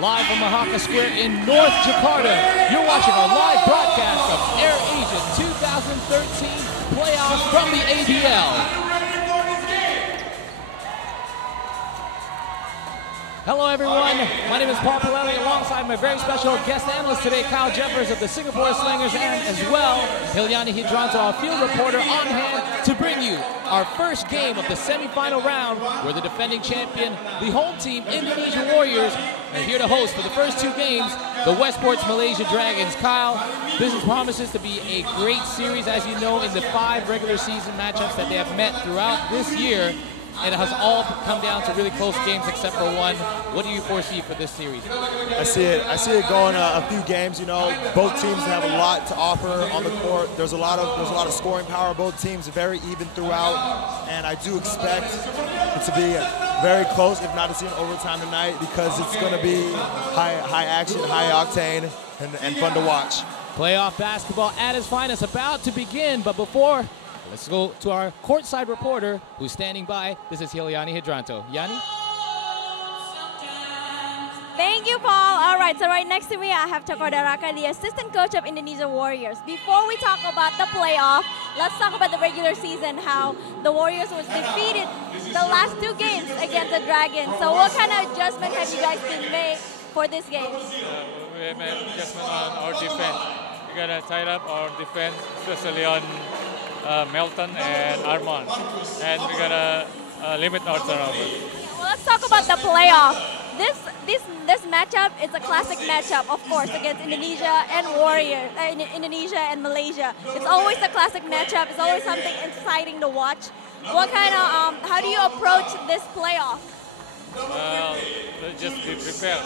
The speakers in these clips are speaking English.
live from Mahaka Square in North Jakarta. You're watching a live broadcast of AirAsia 2013 playoffs from the ABL. Hello everyone, my name is Paul Pilelli alongside my very special guest analyst today, Kyle Jeffers of the Singapore Slangers, and as well, Hilyani Hidranto, our field reporter, on hand to bring you our first game of the semifinal round where the defending champion, the home team, Indonesia Warriors, are here to host for the first two games, the Westports Malaysia Dragons. Kyle, this promises to be a great series, as you know, in the 5 regular season matchups that they have met throughout this year. And it has all come down to really close games except for one. What do you foresee for this series? I see it going a few games. You know, both teams have a lot to offer on the court. There's a lot of scoring power. Both teams are very even throughout, and I do expect it to be very close, if not to see an overtime tonight, because it's going to be high action, high octane, and fun to watch. Playoff basketball at its finest about to begin, but before, let's go to our courtside reporter who's standing by. This is Hilyani Hidranto. Yani? Thank you, Paul. All right, so right next to me, I have Toko Daraka, the assistant coach of Indonesia Warriors. Before we talk about the playoff, let's talk about the regular season, how the Warriors was defeated the last 2 games against the Dragons. So what kind of adjustment have you guys been made for this game? We made adjustment on our defense. We got to tighten up our defense, especially on Melton and Armand, and we gotta limit our turnover. Well, let's talk about the playoff. This matchup is a classic matchup, of course, against Indonesia and Warriors, Indonesia and Malaysia. It's always a classic matchup. It's always something exciting to watch. What kind of how do you approach this playoff? Well, let's just be prepared.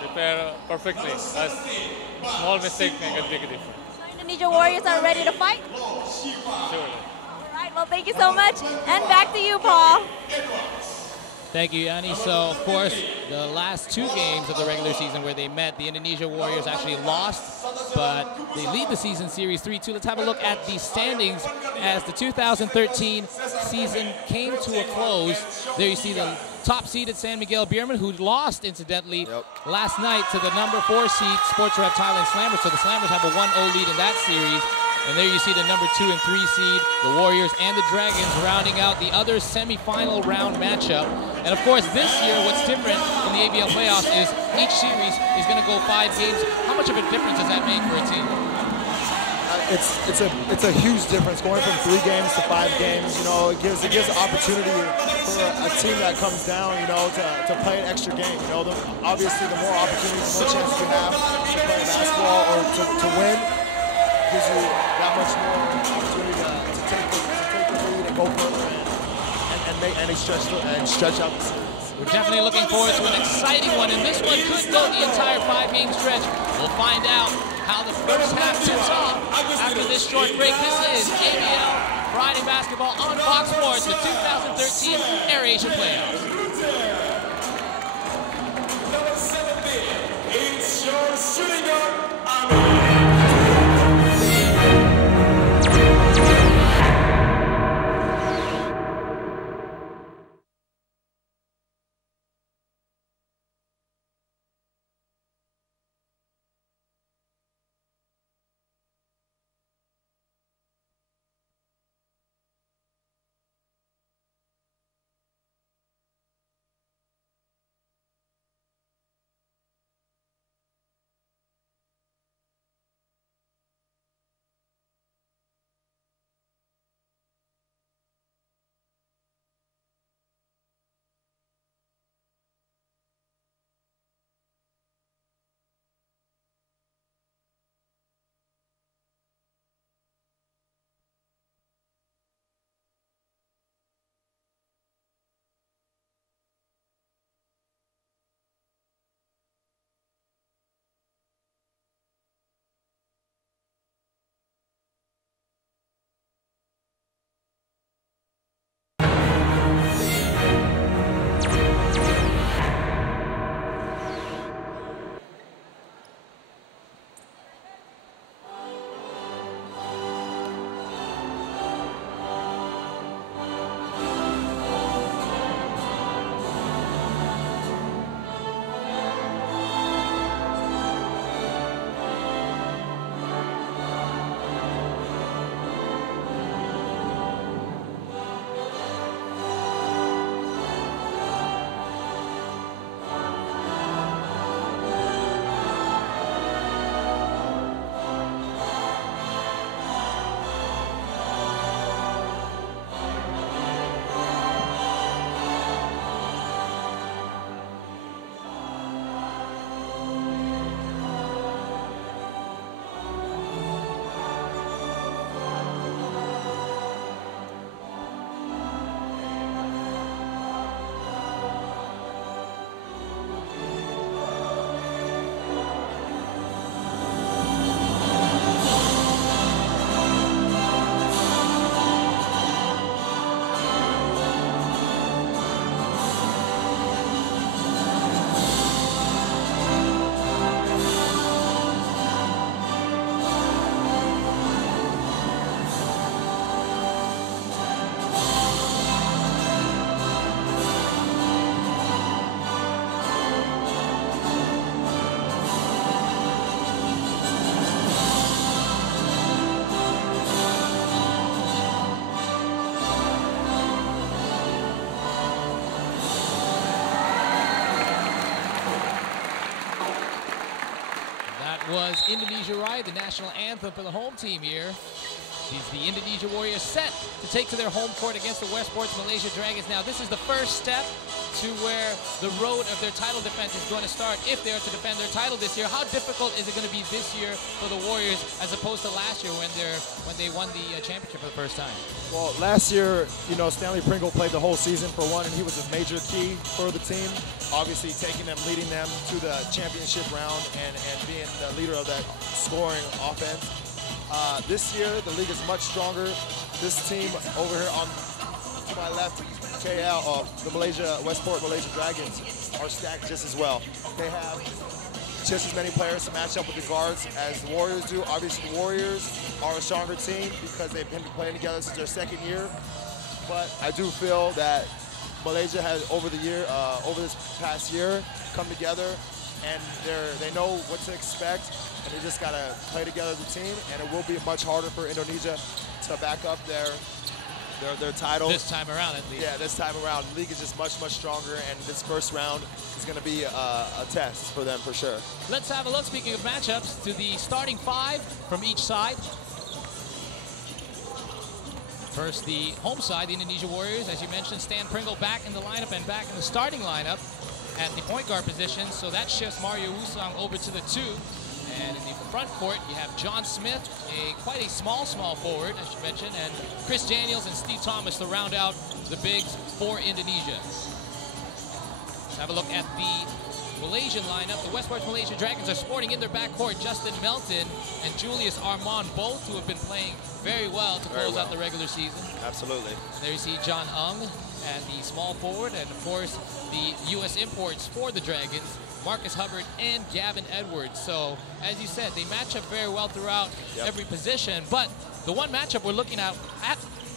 Prepare perfectly. A small mistake can make a difference. Indonesia Warriors are ready to fight? Sure. All right, well, thank you so much. And back to you, Paul. Thank you, Yani. So, of course, the last 2 games of the regular season where they met, the Indonesia Warriors actually lost, but they lead the season series 3-2. Let's have a look at the standings as the 2013 season came to a close. There you see the top-seeded San Miguel Beerman, who lost, incidentally, last night to the number 4 seed Sports Rep Thailand Slammers. So the Slammers have a 1-0 lead in that series. And there you see the number 2 and 3 seed, the Warriors and the Dragons, rounding out the other semifinal round matchup. And of course, this year, what's different in the ABL playoffs is each series is going to go 5 games. How much of a difference does that make for a team? It's a huge difference going from 3 games to 5 games. You know, it gives an opportunity for a team that comes down, you know, to play an extra game. You know, obviously the more opportunities, the more chances you have to play basketball or to win, gives you that much more opportunity to take the lead and go further and stretch out the series. We're definitely looking forward to an exciting one, and this one could go the entire 5-game stretch. We'll find out how the first half tips off after this short break. This is ABL Friday Basketball on Fox Sports, the 2013 AirAsia Playoffs. It's your shooting guard. was Indonesia Raya, the national anthem for the home team here. These the Indonesia Warriors set to take to their home court against the Westports Malaysia Dragons. Now, this is the first step to where the road of their title defense is going to start if they are to defend their title this year. How difficult is it going to be this year for the Warriors as opposed to last year when they won the championship for the first time? Well, last year, you know, Stanley Pringle played the whole season for one, and he was a major key for the team. Obviously, taking them, leading them to the championship round, and being the leader of that scoring offense. This year, the league is much stronger. This team over here to my left, KL, the Westport Malaysia Dragons, are stacked just as well. They have just as many players to match up with the guards as the Warriors do. Obviously, the Warriors are a stronger team because they've been playing together since their second year. But I do feel that Malaysia has, over this past year, come together, and they know what to expect, and they just gotta play together as a team. And it will be much harder for Indonesia to back up their title. This time around, at least. Yeah, this time around. The league is just much stronger, and this first round is going to be a test for them for sure. Let's have a look, speaking of matchups, to the starting five from each side. First, the home side, the Indonesia Warriors. As you mentioned, Stan Pringle back in the lineup and back in the starting lineup at the point guard position. So that shifts Mario Wusang over to the 2. And in the front court, you have John Smith, quite a small forward, as you mentioned, and Chris Daniels and Steve Thomas to round out the bigs for Indonesia. Let's have a look at the Malaysian lineup. The Westports Malaysia Dragons are sporting in their backcourt Justin Melton and Julius Armand, both who have been playing very well to close out the regular season. Absolutely. There you see John Ung and the small forward, and of course the U.S. imports for the Dragons, Marcus Hubbard and Gavin Edwards. So, as you said, they match up very well throughout every position. But the one matchup we're looking at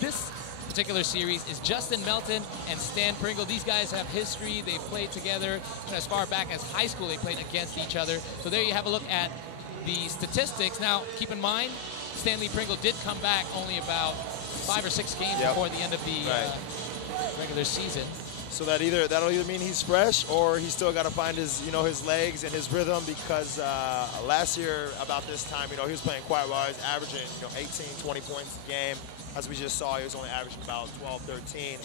this particular series is Justin Melton and Stan Pringle. These guys have history. They've played together as far back as high school. They played against each other. So there you have a look at the statistics. Now, keep in mind, Stanley Pringle did come back only about 5 or 6 games before the end of the regular season. So that'll either mean he's fresh or he's still got to find his legs and his rhythm, because last year about this time, he was playing quite well. He was averaging 18, 20 points a game. As we just saw, he was only averaging about 12, 13.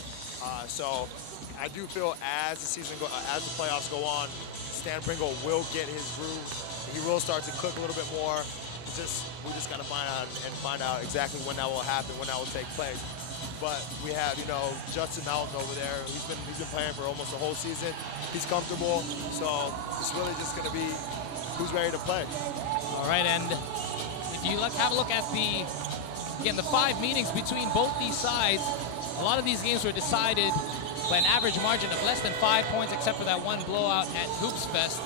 So I do feel as the playoffs go on, Stan Pringle will get his groove. He will start to cook a little bit more. We just got to find out exactly when that will happen, when that will take place. But we have, Justin Melton over there. He's been playing for almost the whole season. He's comfortable, so it's really just going to be who's ready to play. All right, and if you have a look at the 5 meetings between both these sides, a lot of these games were decided by an average margin of less than 5 points, except for that one blowout at Hoops Fest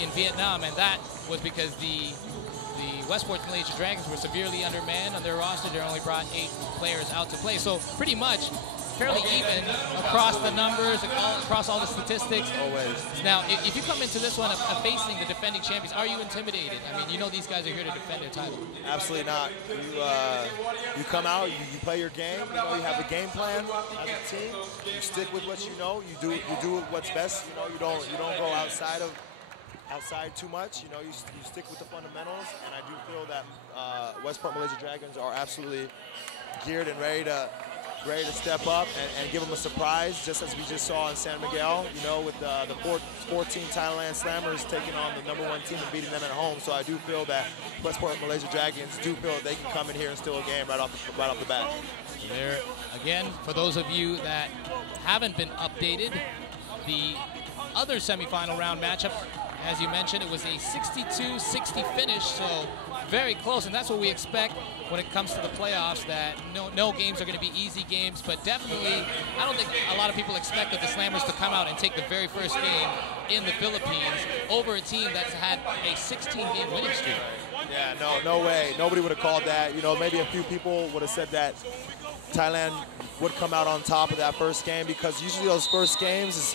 in Vietnam, and that was because the Westports Malaysia Dragons were severely undermanned on their roster. They only brought 8 players out to play. So pretty much fairly even across the numbers, across all the statistics. Always. Now, if you come into this one facing the defending champions, are you intimidated? I mean, these guys are here to defend their title. Absolutely not. You come out, you play your game. You have a game plan as a team. You stick with what you know. You do what's best. You don't go outside too much. You stick with the fundamentals, and I do feel that Westport Malaysia Dragons are absolutely geared and ready to step up and give them a surprise, just as we just saw in San Miguel, with the 14 Thailand Slammers taking on the #1 team and beating them at home. So I do feel that Westport Malaysia Dragons do feel that they can come in here and steal a game right off the bat. There, again, for those of you that haven't been updated, the other semifinal round matchup, as you mentioned, it was a 62-60 finish, so very close, and that's what we expect when it comes to the playoffs, that no games are going to be easy games, but definitely I don't think a lot of people expected the Slammers to come out and take the very first game in the Philippines over a team that's had a 16-game winning streak. Yeah, no way. Nobody would have called that. Maybe a few people would have said that Thailand would come out on top of that first game, because usually those first games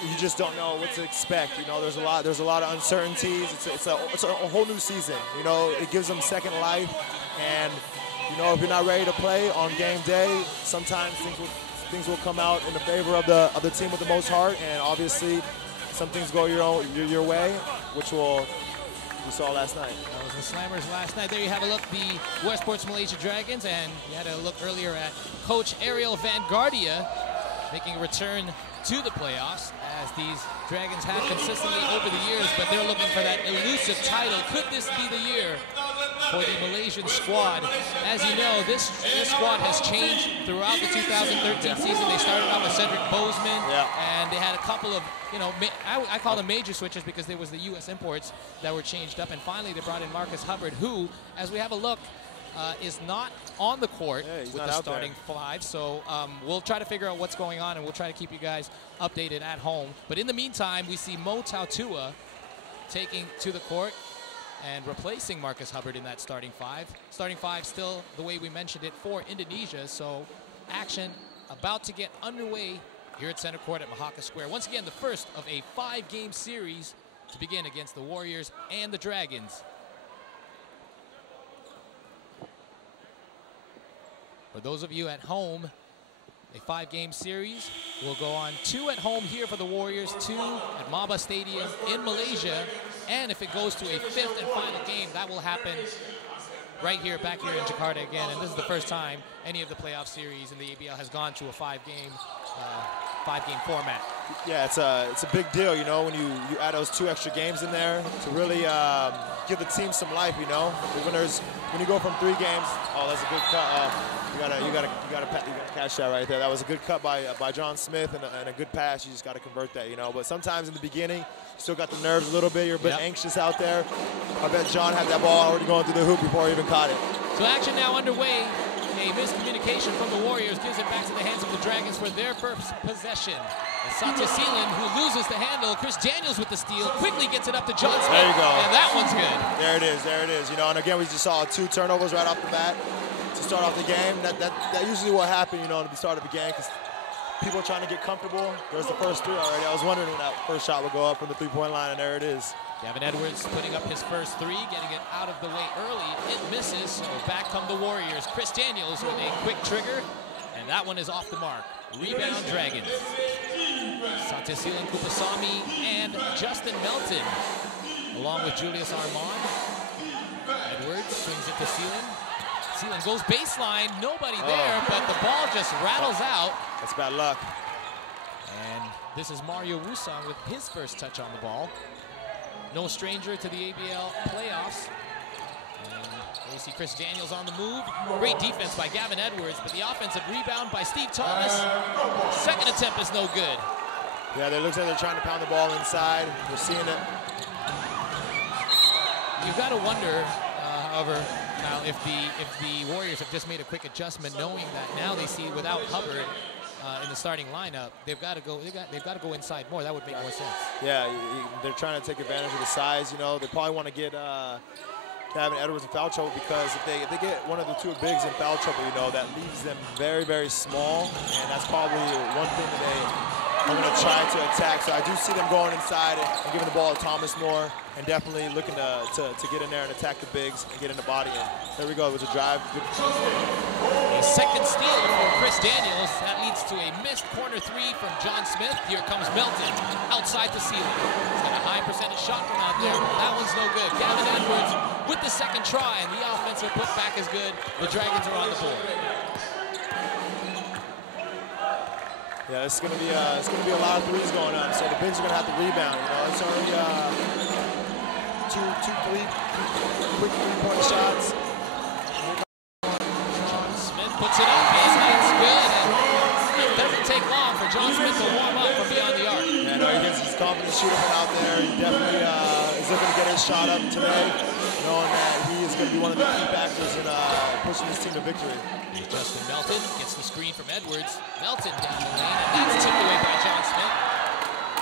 you just don't know what to expect. There's a lot of uncertainties. It's a whole new season. It gives them second life, and if you're not ready to play on game day, sometimes things will come out in the favor of the team with the most heart, and obviously some things go your way, which will we saw last night. That was the Slammers last night. There you have a look, the Westports Malaysia Dragons, and you had a look earlier at Coach Ariel Vanguardia making a return to the playoffs, as these Dragons have consistently over the years, but they're looking for that elusive title. Could this be the year for the Malaysian squad? As you know, this squad has changed throughout the 2013 season. They started off with Cedric Bozeman, and they had a couple of, you know, I call them major switches because there was the U.S. imports that were changed up, and finally they brought in Marcus Hubbard, who, as we have a look, is not on the court with the starting five. So we'll try to figure out what's going on, and we'll try to keep you guys updated at home. But in the meantime, we see Mo Tautua taking to the court and replacing Marcus Hubbard in that starting five. Starting five still the way we mentioned it for Indonesia. So action about to get underway here at center court at Mahaka Square. Once again, the first of a 5-game series to begin against the Warriors and the Dragons. For those of you at home, a 5-game series will go on. 2 at home here for the Warriors, 2 at Maba Stadium in Malaysia. And if it goes to a 5th and final game, that will happen right here, back here in Jakarta again. And this is the first time any of the playoff series in the ABL has gone to a 5-game format. Yeah, it's a big deal, you know, when you add those 2 extra games in there to really give the team some life, you know. When you go from 3 games, oh, that's a good cut. You gotta catch that right there. That was a good cut by John Smith and a good pass. You just gotta convert that, you know. But sometimes in the beginning, you still got the nerves a little bit. You're a bit anxious out there. I bet John had that ball already going through the hoop before he even caught it. So action now underway. A miscommunication from the Warriors gives it back to the hands of the Dragons for their first possession. And Satya Seelan, who loses the handle. Chris Daniels with the steal, quickly gets it up to John Smith. There you go. And that one's good. There it is. You know, and again, we just saw 2 turnovers right off the bat to start off the game. That usually will happen, you know, at the start of the game, because people are trying to get comfortable. There's the first 3 already. I was wondering when that first shot would go up from the 3-point line, and there it is. Gavin Edwards putting up his first 3, getting it out of the way early. It misses, so back come the Warriors. Chris Daniels with a quick trigger, and that one is off the mark. Rebound Dragons. Satya Seelan Kupasamy and Justin Melton, along with Julius Armand. Edwards swings it to Seelan. Seelan goes baseline, nobody there, but the ball just rattles out. That's bad luck. And this is Mario Wusong with his first touch on the ball. No stranger to the ABL playoffs. And we see Chris Daniels on the move. Great defense by Gavin Edwards, but the offensive rebound by Steve Thomas. Second attempt is no good. Yeah, it looks like they're trying to pound the ball inside. We're seeing it. You've got to wonder, however, now if the Warriors have just made a quick adjustment, knowing that now they see without Hubbard in the starting lineup, they've got to go inside more. That would make more sense. Yeah, they're trying to take advantage of the size. You know, they probably want to get Gavin Edwards in foul trouble, because if they get one of the 2 bigs in foul trouble, you know, that leaves them very, very small, and that's probably one thing that they are going to try to attack. So I do see them going inside and giving the ball to Thomas more, and definitely looking to get in there and attack the bigs and get in the body. And there we go with the drive. A second steal for Chris Daniels. That leads to a missed corner 3 from John Smith. Here comes Melton outside the ceiling. He's got a high percentage shot from out there. That one's no good. Gavin Edwards with the second try, and the offensive putback is good. The Dragons are on the board. Yeah, it's gonna be a lot of 3s going on. So the bigs are gonna have to rebound. You know, it's already two quick 3-point shots. John Smith puts it up. It's good. And it doesn't take long for John Smith to warm up from beyond the arc. Yeah, no, he gets his confident shooter from out there. He definitely is looking to get his shot up today, knowing that he is going to be one of the key factors in pushing his team to victory. Justin Melton gets the screen from Edwards. Melton down the lane, and that's tipped away by John Smith.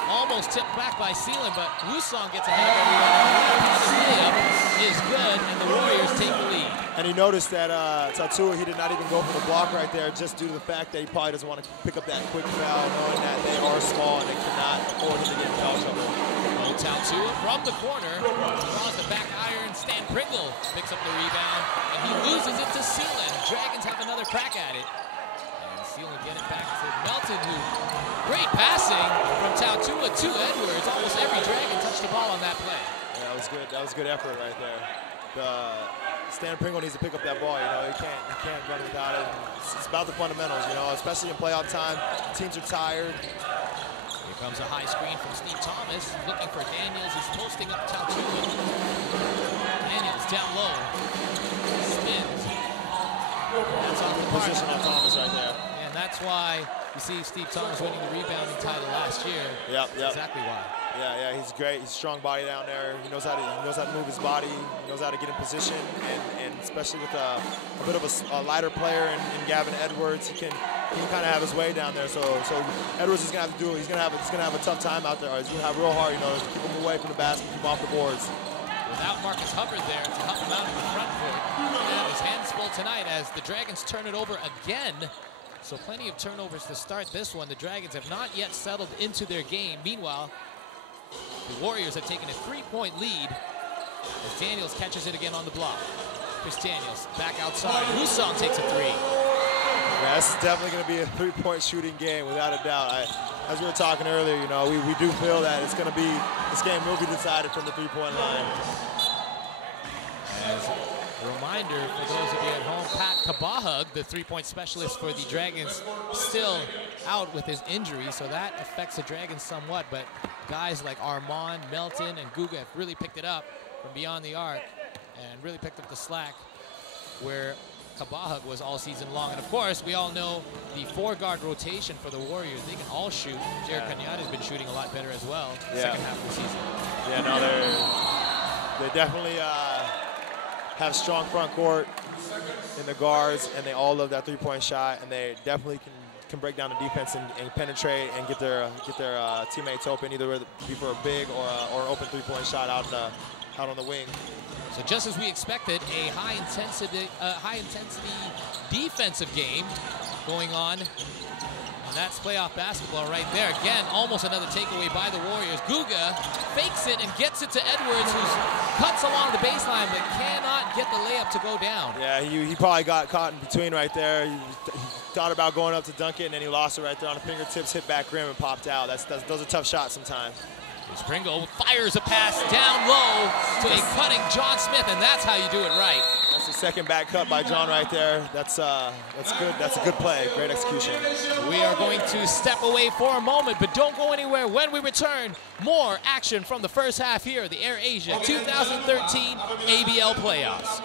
Almost tipped back by Seelan, but Wusong gets ahead of everyone. The layup is good, and the Warriors take the lead. And he noticed that Tautua, he did not even go for the block right there, just due to the fact that he probably doesn't want to pick up that quick foul, knowing that they are small and they cannot afford him to get in foul trouble. Tautua from the corner, draws the back iron. Stan Pringle picks up the rebound, and he loses it to Seelan. Dragons have another crack at it. And Seelan get it back to Melton, who great passing from Tautua to Edwards. Almost every Dragon touched the ball on that play. Yeah, that was good. That was good effort right there. Stan Pringle needs to pick up that ball. You know, he can't run without it. It's about the fundamentals. You know, especially in playoff time. Teams are tired. Here comes a high screen from Steve Thomas, looking for Daniels, who's posting up top to him. Daniels down low, spins. That's off the Position on Thomas right there. And that's why you see Steve Thomas winning the rebounding title last year. Yep. Exactly why. Yeah, he's great. He's a strong body down there. He knows how to move his body. He knows how to get in position, and especially with a bit of a lighter player in Gavin Edwards, he can kind of have his way down there. So Edwards is gonna have to do it. He's gonna have a tough time out there. He's gonna have real hard, you know, to keep him away from the basket, keep him off the boards. Without Marcus Hubbard there to help him out in the front court, and his hands full tonight as the Dragons turn it over again. So plenty of turnovers to start this one. The Dragons have not yet settled into their game. Meanwhile, the Warriors have taken a 3-point lead as Daniels catches it again on the block. Chris Daniels back outside. Husong takes a three. Yeah, this is definitely going to be a three-point shooting game without a doubt. As we were talking earlier, you know, we do feel that this game will be decided from the three-point line. As a reminder for those of you at home, Pat Kabahug, the three-point specialist for the Dragons, still out with his injury, so that affects the Dragons somewhat. But guys like Armand, Melton, and Guga have really picked it up from beyond the arc and really picked up the slack where Kabahug was all season long. And of course, we all know the four-guard rotation for the Warriors. They can all shoot. Jared Cañada has been shooting a lot better as well second half of the season. Yeah, no, they definitely have strong front court in the guards, and they all love that three-point shot, and they definitely can break down the defense and penetrate and get their teammates open, either whether it be for a big or an open three-point shot out on the wing. So just as we expected, a high intensity defensive game going on. And that's playoff basketball right there. Again, almost another takeaway by the Warriors. Guga fakes it and gets it to Edwards, who cuts along the baseline but cannot get the layup to go down. Yeah, he probably got caught in between right there. He thought about going up to dunk it, and then he lost it right there on the fingertips, hit back rim, and popped out. Those are tough shots sometimes. Pringle fires a pass down low to a cutting John Smith, and that's how you do it right. That's the second back cut by John right there. That's good. That's a good play. Great execution. We are going to step away for a moment, but don't go anywhere. When we return, more action from the first half here at the AirAsia 2013 ABL playoffs.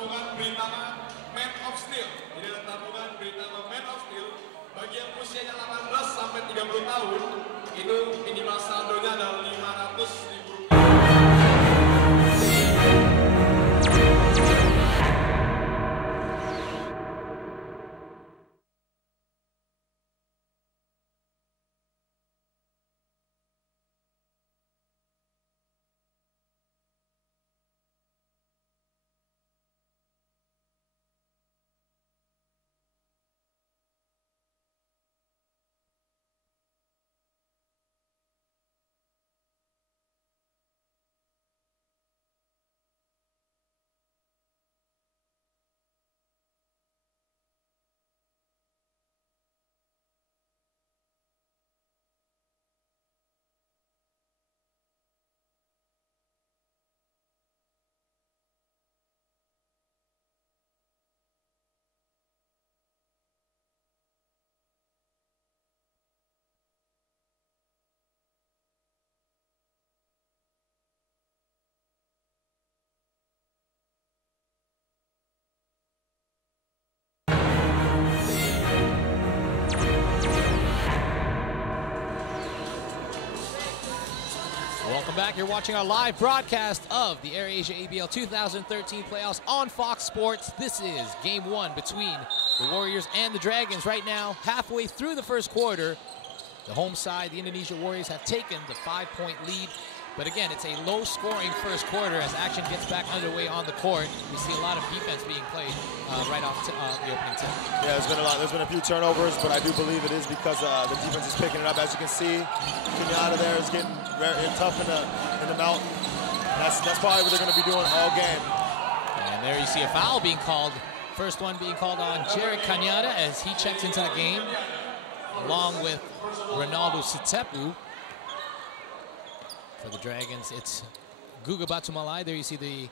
Itu minimal saldonya adalah 500.000. Welcome back. You're watching our live broadcast of the AirAsia ABL 2013 playoffs on Fox Sports. This is game one between the Warriors and the Dragons. Right now, halfway through the first quarter, the home side, the Indonesia Warriors, have taken the 5-point lead. But again, it's a low-scoring first quarter as action gets back underway on the court. We see a lot of defense being played right off the opening tip. Yeah, there's been a few turnovers, but I do believe it is because the defense is picking it up. As you can see, Cañada there is getting very tough in the mount. That's probably what they're going to be doing all game. And there you see a foul being called. First one being called on Jared Cañada as he checks into the game, along with Ronaldo Sitepu. For the Dragons, it's Guga Batumalai. There you see the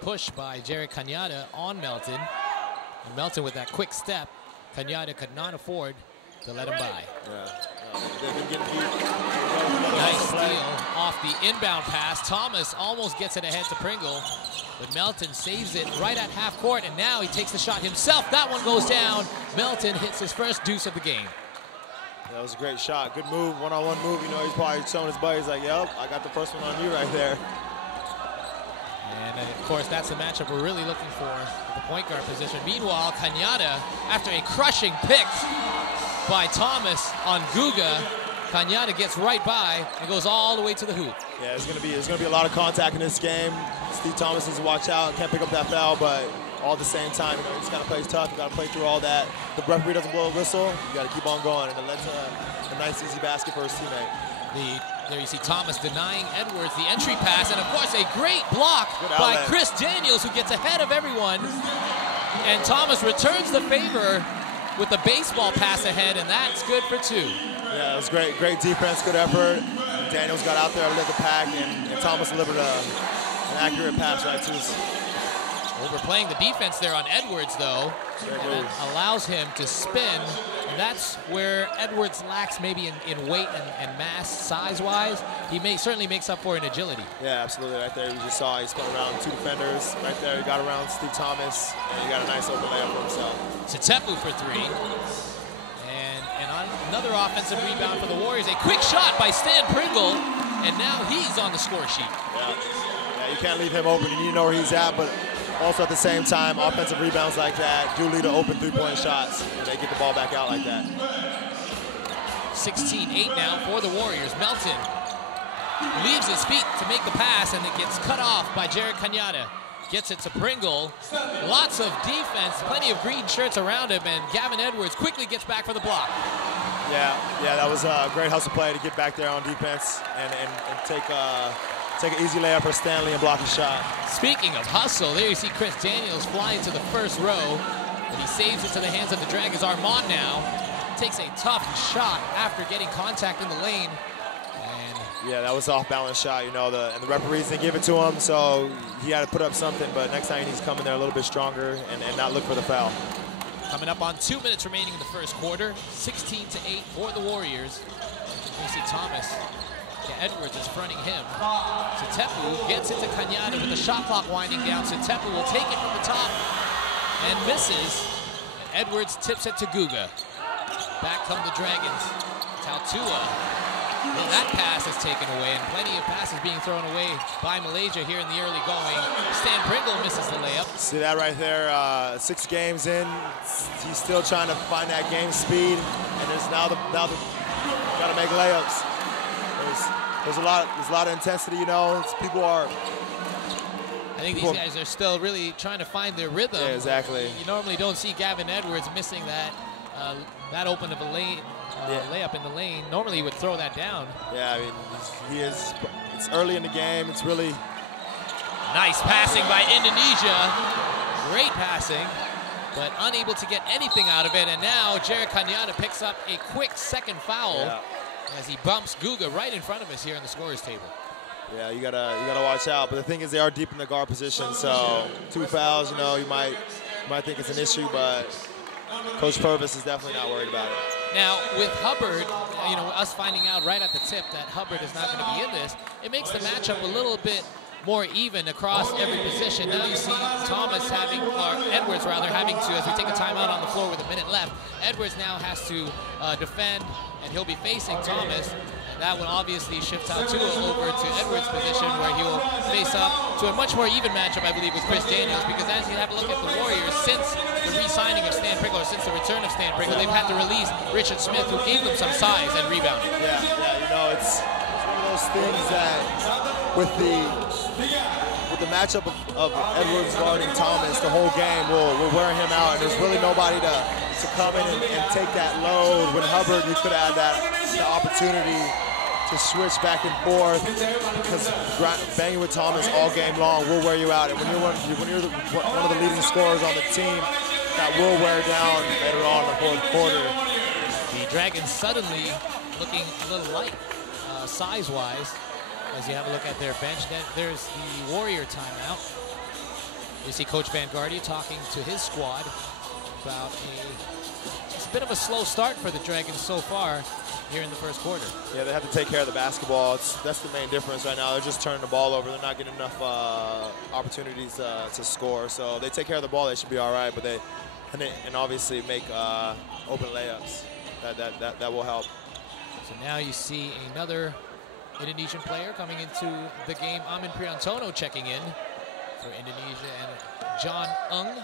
push by Jared Cañada on Melton. And Melton with that quick step, Cañada could not afford to let him by. Nice steal off the inbound pass. Thomas almost gets it ahead to Pringle, but Melton saves it right at half court, and now he takes the shot himself. That one goes down. Melton hits his first deuce of the game. That was a great shot. Good move, one-on-one move. You know, he's probably showing his buddies like, yep, I got the first one on you right there. And of course, that's the matchup we're really looking for at the point guard position. Meanwhile, Cañada, after a crushing pick by Thomas on Guga, Cañada gets right by and goes all the way to the hoop. Yeah, there's gonna be a lot of contact in this game. Steve Thomas needs to watch out. Can't pick up that foul, but all at the same time, you know, you just gotta play tough. You gotta play through all that. The referee doesn't blow a whistle. You gotta keep on going, and it led to a nice, easy basket for his teammate. There you see Thomas denying Edwards the entry pass, and of course a great block by Chris Daniels, who gets ahead of everyone. And Thomas returns the favor with the baseball pass ahead, and that's good for two. Yeah, it was great. Great defense, good effort. Daniels got out there, led the pack, and Thomas delivered an accurate pass right to his. Overplaying the defense there on Edwards, though. And that allows him to spin, and that's where Edwards lacks maybe in weight and mass, size-wise. He certainly makes up for in agility. Yeah, absolutely. Right there, you just saw he spun around two defenders. Right there, he got around Steve Thomas, and he got a nice open layup for himself. Tetepu for three. And on another offensive rebound for the Warriors. A quick shot by Stan Pringle, and now he's on the score sheet. Yeah, you can't leave him open. You need to know where he's at, but also at the same time, offensive rebounds like that do lead to open three-point shots, and they get the ball back out like that. 16-8 now for the Warriors. Melton leaves his feet to make the pass, and it gets cut off by Jared Cañada. Gets it to Pringle. Lots of defense, plenty of green shirts around him, and Gavin Edwards quickly gets back for the block. Yeah, that was a great hustle play to get back there on defense and take an easy layup for Stanley and block his shot. Speaking of hustle, there you see Chris Daniels flying to the first row, but he saves it to the hands of the Dragons. Armand now takes a tough shot after getting contact in the lane. Yeah, that was an off-balance shot, you know, and the referees didn't give it to him, so he had to put up something, but next time he needs to come in there a little bit stronger and not look for the foul. Coming up on 2 minutes remaining in the first quarter, 16-8 for the Warriors. You see Thomas. Yeah, Edwards is fronting him. Tetepu gets it to Cañada with the shot clock winding down. Tetepu will take it from the top and misses. And Edwards tips it to Guga. Back come the Dragons. Tautua. Well, that pass is taken away, and plenty of passes being thrown away by Malaysia here in the early going. Stan Pringle misses the layup. See that right there, 6 games in, he's still trying to find that game speed, and there's now the gotta make layups. There's a lot of intensity, you know. I think these guys are still really trying to find their rhythm. Yeah, exactly. You normally don't see Gavin Edwards missing that open of a lane. Layup in the lane. Normally he would throw that down. Yeah, I mean, it's early in the game. It's really nice passing by Indonesia. Great passing, but unable to get anything out of it. And now Jared Cañada picks up a quick second foul as he bumps Guga right in front of us here on the scorer's table. Yeah, you gotta watch out. But the thing is, they are deep in the guard position, so 2 fouls, you know, you might think it's an issue, but Coach Purvis is definitely not worried about it. Now, with Hubbard, you know, us finding out right at the tip that Hubbard is not going to be in this, it makes the matchup a little bit more even across every position. Now you see Thomas Edwards having to, as we take a timeout on the floor with a minute left, Edwards now has to defend, and he'll be facing Thomas. That will obviously shift Tautua over to Edwards' position, where he will face up to a much more even matchup, I believe, with Chris Daniels, because as you have a look at the Warriors, since the re-signing of Stan Pringle, or since the return of Stan Pringle, they've had to release Richard Smith, who gave them some size and rebounding. Yeah, you know, it's one of those things that with the matchup of Edwards guarding Thomas, the whole game will wear him out, and there's really nobody to come in and take that load. With Hubbard, you could have the opportunity to switch back and forth, because banging with Thomas all game long will wear you out. And when you're one of the leading scorers on the team, that will wear down later on in the fourth quarter. The Dragons suddenly looking a little light size-wise. as you have a look at their bench. Then there's the Warrior timeout. You see Coach Van Guardia talking to his squad about it's a bit of a slow start for the Dragons so far here in the first quarter. Yeah, they have to take care of the basketball. That's the main difference right now. They're just turning the ball over. They're not getting enough opportunities to score. So they take care of the ball, they should be all right. But and obviously make open layups. That will help. So now you see another Indonesian player coming into the game. Amin Priantono checking in for Indonesia, and John Ung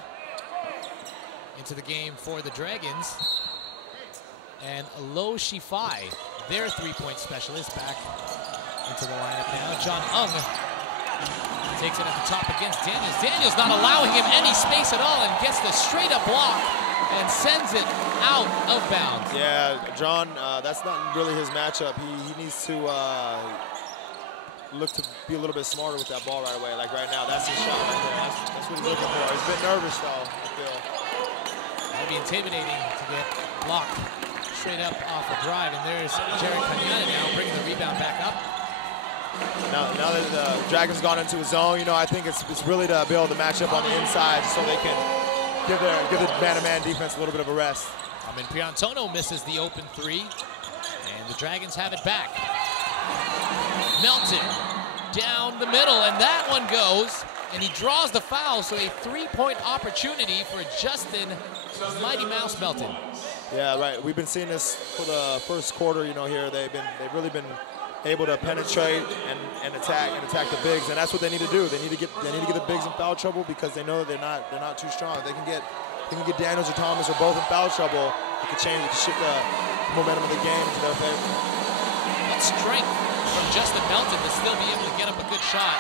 into the game for the Dragons. And Lo Shifai, their three-point specialist, back into the lineup now. John Ung takes it at the top against Daniels. Daniels not allowing him any space at all and gets the straight-up block and sends it out of bounds. Yeah, John, that's not really his matchup. He needs to look to be a little bit smarter with that ball right away. Like right now, that's his shot right there. That's what he's looking for. He's a bit nervous, though, I feel. That'll be intimidating to get blocked straight up off a drive. And there's Jared Kanyana now bringing the rebound back up. Now that the Dragons gone into a zone, you know, I think it's really to be able to match up on the inside so they can give the man-to-man defense a little bit of a rest. Amin Priantono misses the open three, and the Dragons have it back. Melton down the middle, and that one goes, and he draws the foul, so a three-point opportunity for Justin Mighty Mouse Melton. Yeah, right. We've been seeing this for the first quarter. You know, here they've really been able to penetrate and attack the bigs, and that's what they need to do. They need to get the bigs in foul trouble because they know they're not too strong. If they can get Daniels or Thomas or both in foul trouble, it can shift the momentum of the game into their favor. That strength from Justin Melton to still be able to get up a good shot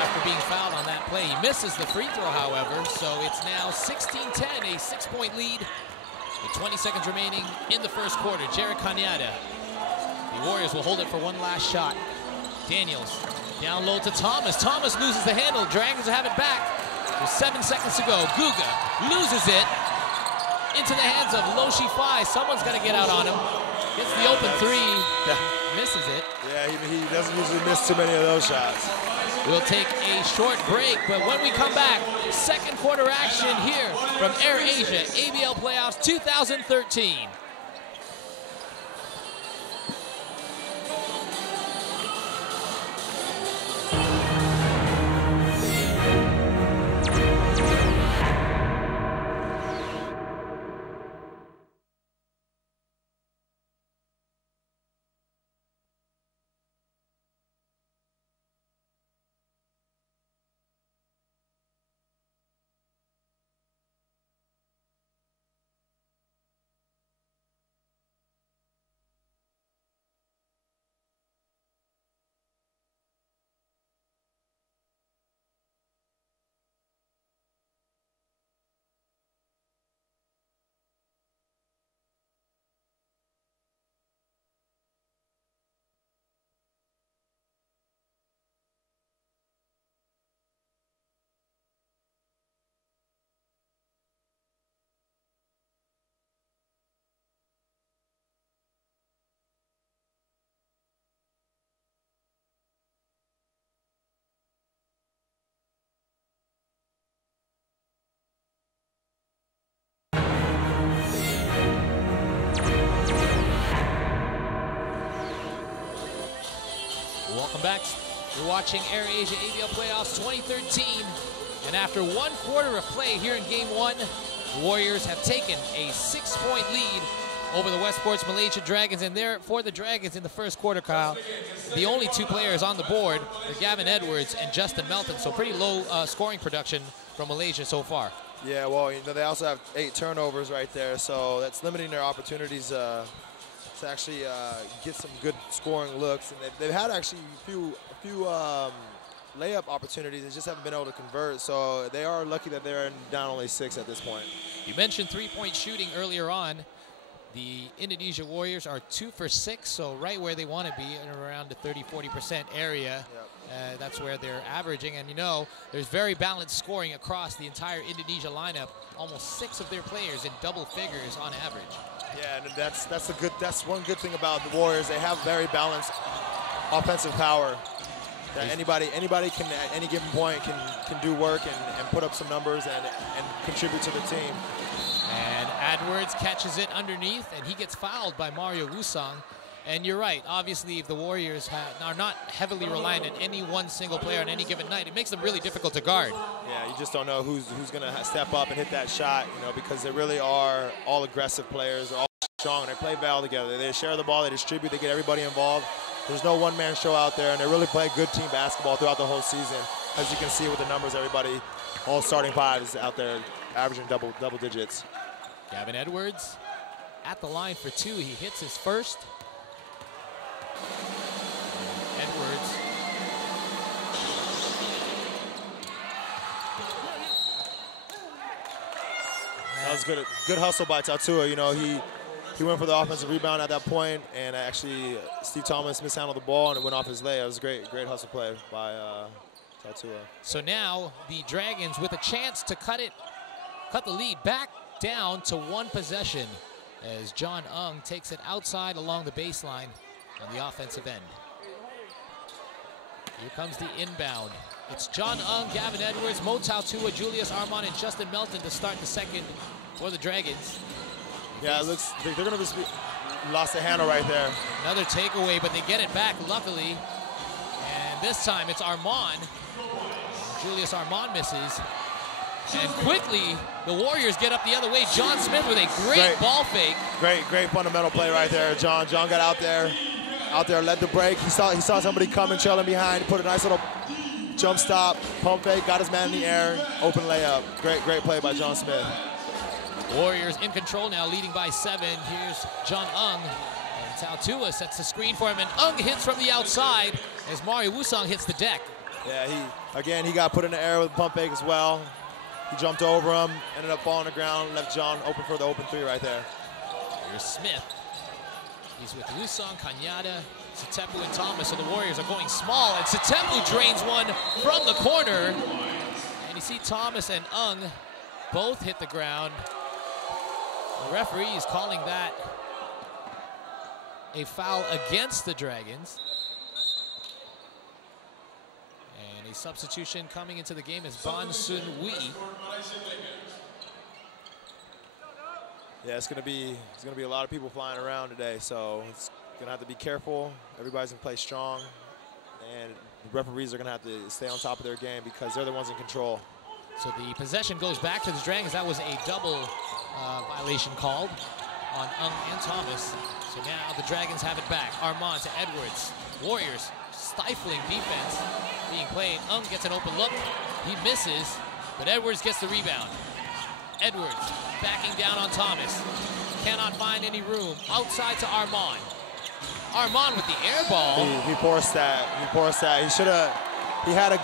after being fouled on that play. He misses the free throw, however, so it's now 16-10, a 6-point lead with 20 seconds remaining in the first quarter. Jared Kanyada. The Warriors will hold it for one last shot. Daniels down low to Thomas. Thomas loses the handle. Dragons have it back. With 7 seconds to go. Guga loses it into the hands of Lo Shifai. Someone's got to get out on him. Gets the open three. Misses it. Yeah, he doesn't usually miss too many of those shots. We'll take a short break, but when we come back, second quarter action here from AirAsia ABL Playoffs 2013. Welcome back. You're watching AirAsia ABL Playoffs 2013. And after one quarter of play here in Game 1, the Warriors have taken a 6-point lead over the Westports Malaysia Dragons. And there for the Dragons in the first quarter, Kyle, the only two players on the board are Gavin Edwards and Justin Melton. So pretty low scoring production from Malaysia so far. Yeah, well, you know, they also have 8 turnovers right there, so that's limiting their opportunities to actually get some good scoring looks. And they've had actually a few layup opportunities. They just haven't been able to convert, so they are lucky that they're down only 6 at this point. You mentioned three-point shooting earlier on. The Indonesia Warriors are 2 for 6, so right where they want to be in around the 30-40% area. Yep. That's where they're averaging, and you know there's very balanced scoring across the entire Indonesia lineup. Almost 6 of their players in double figures on average. Yeah, and that's one good thing about the Warriors. They have very balanced offensive power. that anybody can at any given point can do work and put up some numbers and contribute to the team. And Edwards catches it underneath, and he gets fouled by Mario Wusong. And you're right, obviously, if the Warriors are not heavily reliant on any one single player on any given night, it makes them really difficult to guard. Yeah, you just don't know who's going to step up and hit that shot, you know, because they really are all aggressive players, all strong. They play well together. They share the ball, they distribute, they get everybody involved. There's no one-man show out there, and they really play good team basketball throughout the whole season. As you can see with the numbers, everybody, all starting five is out there averaging double digits. Gavin Edwards at the line for two. He hits his first. Edwards. That was good hustle by Tatua. You know, he went for the offensive rebound at that point, and actually Steve Thomas mishandled the ball and it went off his leg. It was a great hustle play by Tatua. So now the Dragons with a chance to cut the lead back down to one possession as John Ung takes it outside along the baseline on the offensive end. Here comes the inbound. It's John Ung, Gavin Edwards, Mo Tatua, Julius Armand, and Justin Melton to start the second for the Dragons. Yeah, it looks like they're going to lost the handle right there. Another takeaway, but they get it back, luckily. And this time it's Armand. Julius Armand misses. And quickly, the Warriors get up the other way. John Smith with a great ball fake. Great fundamental play right there. John got out there, led the break. He saw somebody coming, trailing behind, put a nice little jump stop, pump fake, got his man in the air, open layup. Great play by John Smith. Warriors in control now, leading by 7. Here's John Ung. And Tatua sets the screen for him, and Ung hits from the outside as Mario Wusong hits the deck. Yeah, he got put in the air with a pump fake as well. He jumped over him, ended up falling on the ground, left John open for the open three right there. Here's Smith. He's with Wusong, Kanyada, Satepu, and Thomas. So the Warriors are going small, and Satepu drains one from the corner. And you see Thomas and Ung both hit the ground. The referee is calling that a foul against the Dragons. And a substitution coming into the game is Ban Sun Wee. Yeah, it's gonna be a lot of people flying around today, so it's gonna have to be careful. Everybody's gonna play strong, and the referees are gonna have to stay on top of their game because they're the ones in control. So the possession goes back to the Dragons. That was a double violation called on Ung and Thomas. So now the Dragons have it back. Armand to Edwards. Warriors stifling defense being played. Ung gets an open look. He misses, but Edwards gets the rebound. Edwards backing down on Thomas. Cannot find any room. Outside to Armand. Armand with the air ball. He forced that. He had a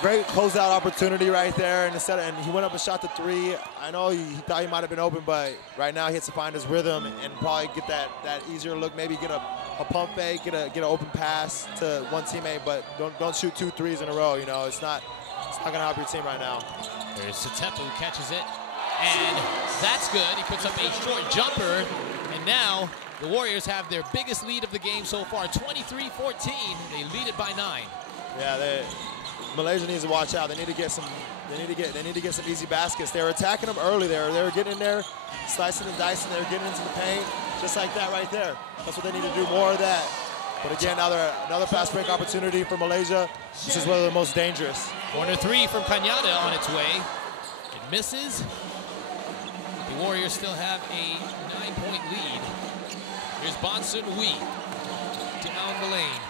great closeout opportunity right there, and he went up and shot the three. I know he thought he might have been open, but right now he has to find his rhythm and probably get that easier look. Maybe get a pump fake, get an open pass to one teammate, but don't shoot 2 threes in a row. You know, it's not gonna help your team right now. There's Satepu, catches it, and that's good. He puts up a short jumper, and now the Warriors have their biggest lead of the game so far, 23-14. They lead it by 9. Yeah, Malaysia needs to watch out. They need to get some easy baskets. They were attacking them early there. They were getting in there, slicing and dicing. They were getting into the paint, just like that right there. That's what they need to do, more of that. But again, another fast break opportunity for Malaysia. This is one of the most dangerous. Corner 3 from Kanyada on its way. It misses. The Warriors still have a 9-point lead. Here's Ban Sun Wee down the lane.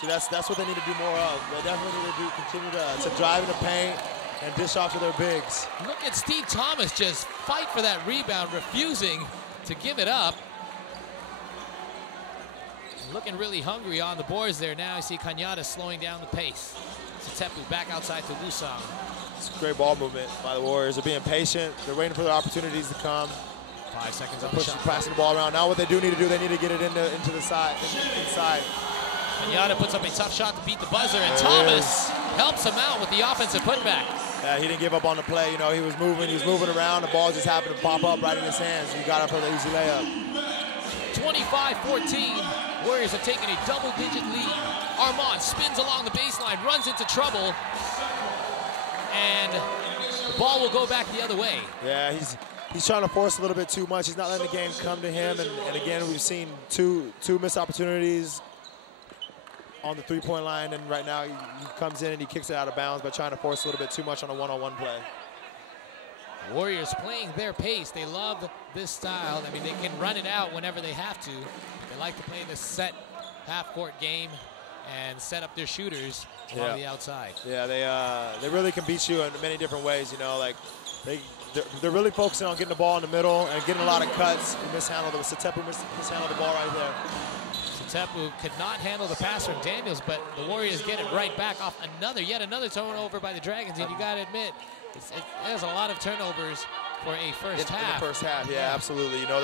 See, that's what they need to do more of. They definitely need to continue to drive in the paint and dish off to their bigs. Look at Steve Thomas just fight for that rebound, refusing to give it up. Looking really hungry on the boards there now. You see Kanyada slowing down the pace. Satepu back outside to Wusong. It's great ball movement by the Warriors. They're being patient. They're waiting for their opportunities to come. 5 seconds on the shot. Passing the ball around. Now what they do need to do, they need to get it into the side, inside. Kanyada puts up a tough shot to beat the buzzer, and Thomas helps him out with the offensive putback. Yeah, he didn't give up on the play. You know, he was moving around. The ball just happened to pop up right in his hands. He got up for the easy layup. 25-14. Warriors are taking a double-digit lead. Armand spins spins along the baseline, runs into trouble, and the ball will go back the other way. Yeah, he's trying to force a little bit too much. He's not letting the game come to him, and again, we've seen two missed opportunities on the three-point line, and right now he comes in and he kicks it out of bounds by trying to force a little bit too much on a one-on-one play. Warriors playing their pace. They love this style. I mean, they can run it out whenever they have to. They like to play this set half-court game and set up their shooters along the outside. Yeah, they really can beat you in many different ways. You know, like they're really focusing on getting the ball in the middle and getting a lot of cuts. Satepu mishandled the ball right there. Satepu could not handle the pass from Daniels, but the Warriors get it right back off yet another turnover by the Dragons, and you got to admit, there's a lot of turnovers for a first half. In the first half, yeah, absolutely. You know,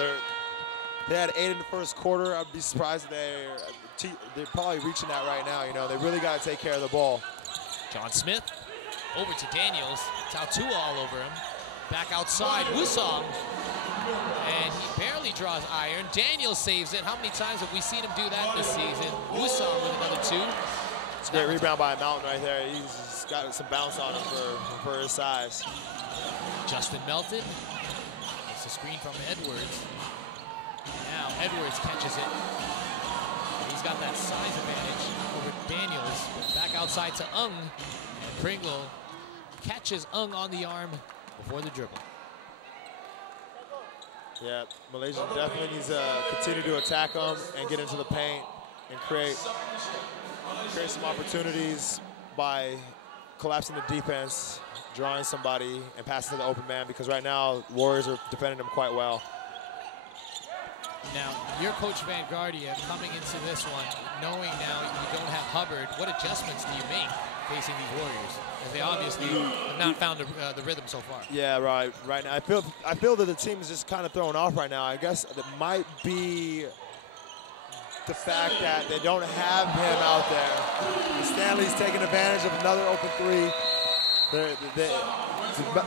they had 8 in the first quarter. I'd be surprised if they're probably reaching that right now. You know, they really got to take care of the ball. John Smith over to Daniels. Tautua all over him. Back outside, Wusong. And he barely draws iron. Daniels saves it. How many times have we seen him do that this season? Wusong with another 2. It's a great rebound by Mountain right there. He's got some bounce on him for his size. Justin Melton. It's a screen from Edwards. Now Edwards catches it. He's got that size advantage over Daniels. Back outside to Ung. And Pringle catches Ung on the arm before the dribble. Yeah, Malaysia definitely needs to continue to attack them and get into the paint and create some opportunities by collapsing the defense, drawing somebody, and passing to the open man, because right now Warriors are defending them quite well. Now, your coach Van Guardia coming into this one, knowing now you don't have Hubbard, what adjustments do you make facing these Warriors? As they obviously have not found the rhythm so far. Yeah, right now. I feel that the team is just kind of thrown off right now. I guess it might be the fact that they don't have him out there. Stanley's taking advantage of another open 3. The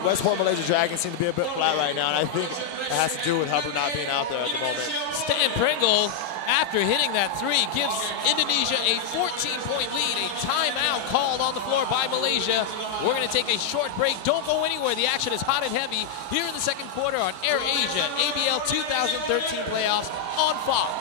Westports Malaysia Dragons seem to be a bit flat right now, and I think it has to do with Hubbard not being out there at the moment. Stan Pringle, after hitting that 3, gives Indonesia a 14-point lead. A timeout called on the floor by Malaysia. We're going to take a short break. Don't go anywhere. The action is hot and heavy here in the second quarter on AirAsia ABL 2013 playoffs on Fox.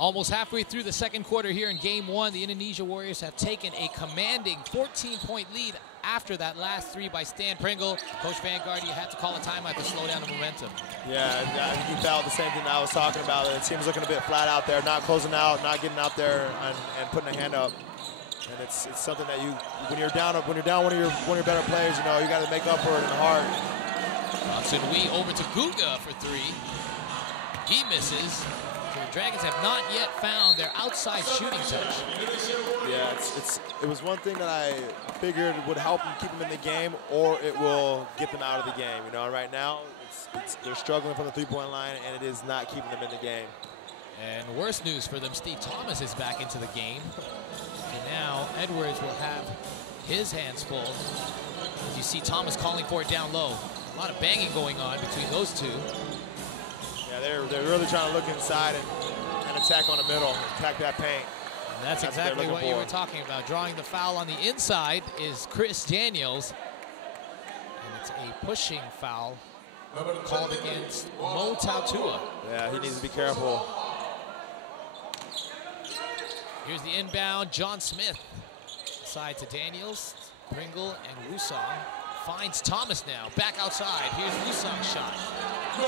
Almost halfway through the second quarter here in Game 1, the Indonesia Warriors have taken a commanding 14-point lead after that last 3 by Stan Pringle. Coach Van Guardia had to call a timeout to slow down the momentum. Yeah, I think he felt the same thing that I was talking about. The team's looking a bit flat out there, not closing out, not getting out there and putting a hand up. And it's something that when you're down one of your better players, you know, you got to make up for it in the heart. Robson Wee over to Guga for 3. He misses. So the Dragons have not yet found their outside shooting touch. Yeah, it was one thing that I figured would help them keep them in the game, or it will get them out of the game. You know, right now they're struggling from the three-point line, and it is not keeping them in the game. And worse news for them, Steve Thomas is back into the game. And now Edwards will have his hands full. As you see Thomas calling for it down low. A lot of banging going on between those two. Yeah, they're they're really trying to look inside and attack on the middle, attack that paint. And that's exactly what you were talking about. Drawing the foul on the inside is Chris Daniels. And it's a pushing foul called against Mo Tautua. Yeah, he needs to be careful. Here's the inbound, John Smith. Side to Daniels, Pringle, and Wusong. Finds Thomas now, back outside. Here's Wusong's shot.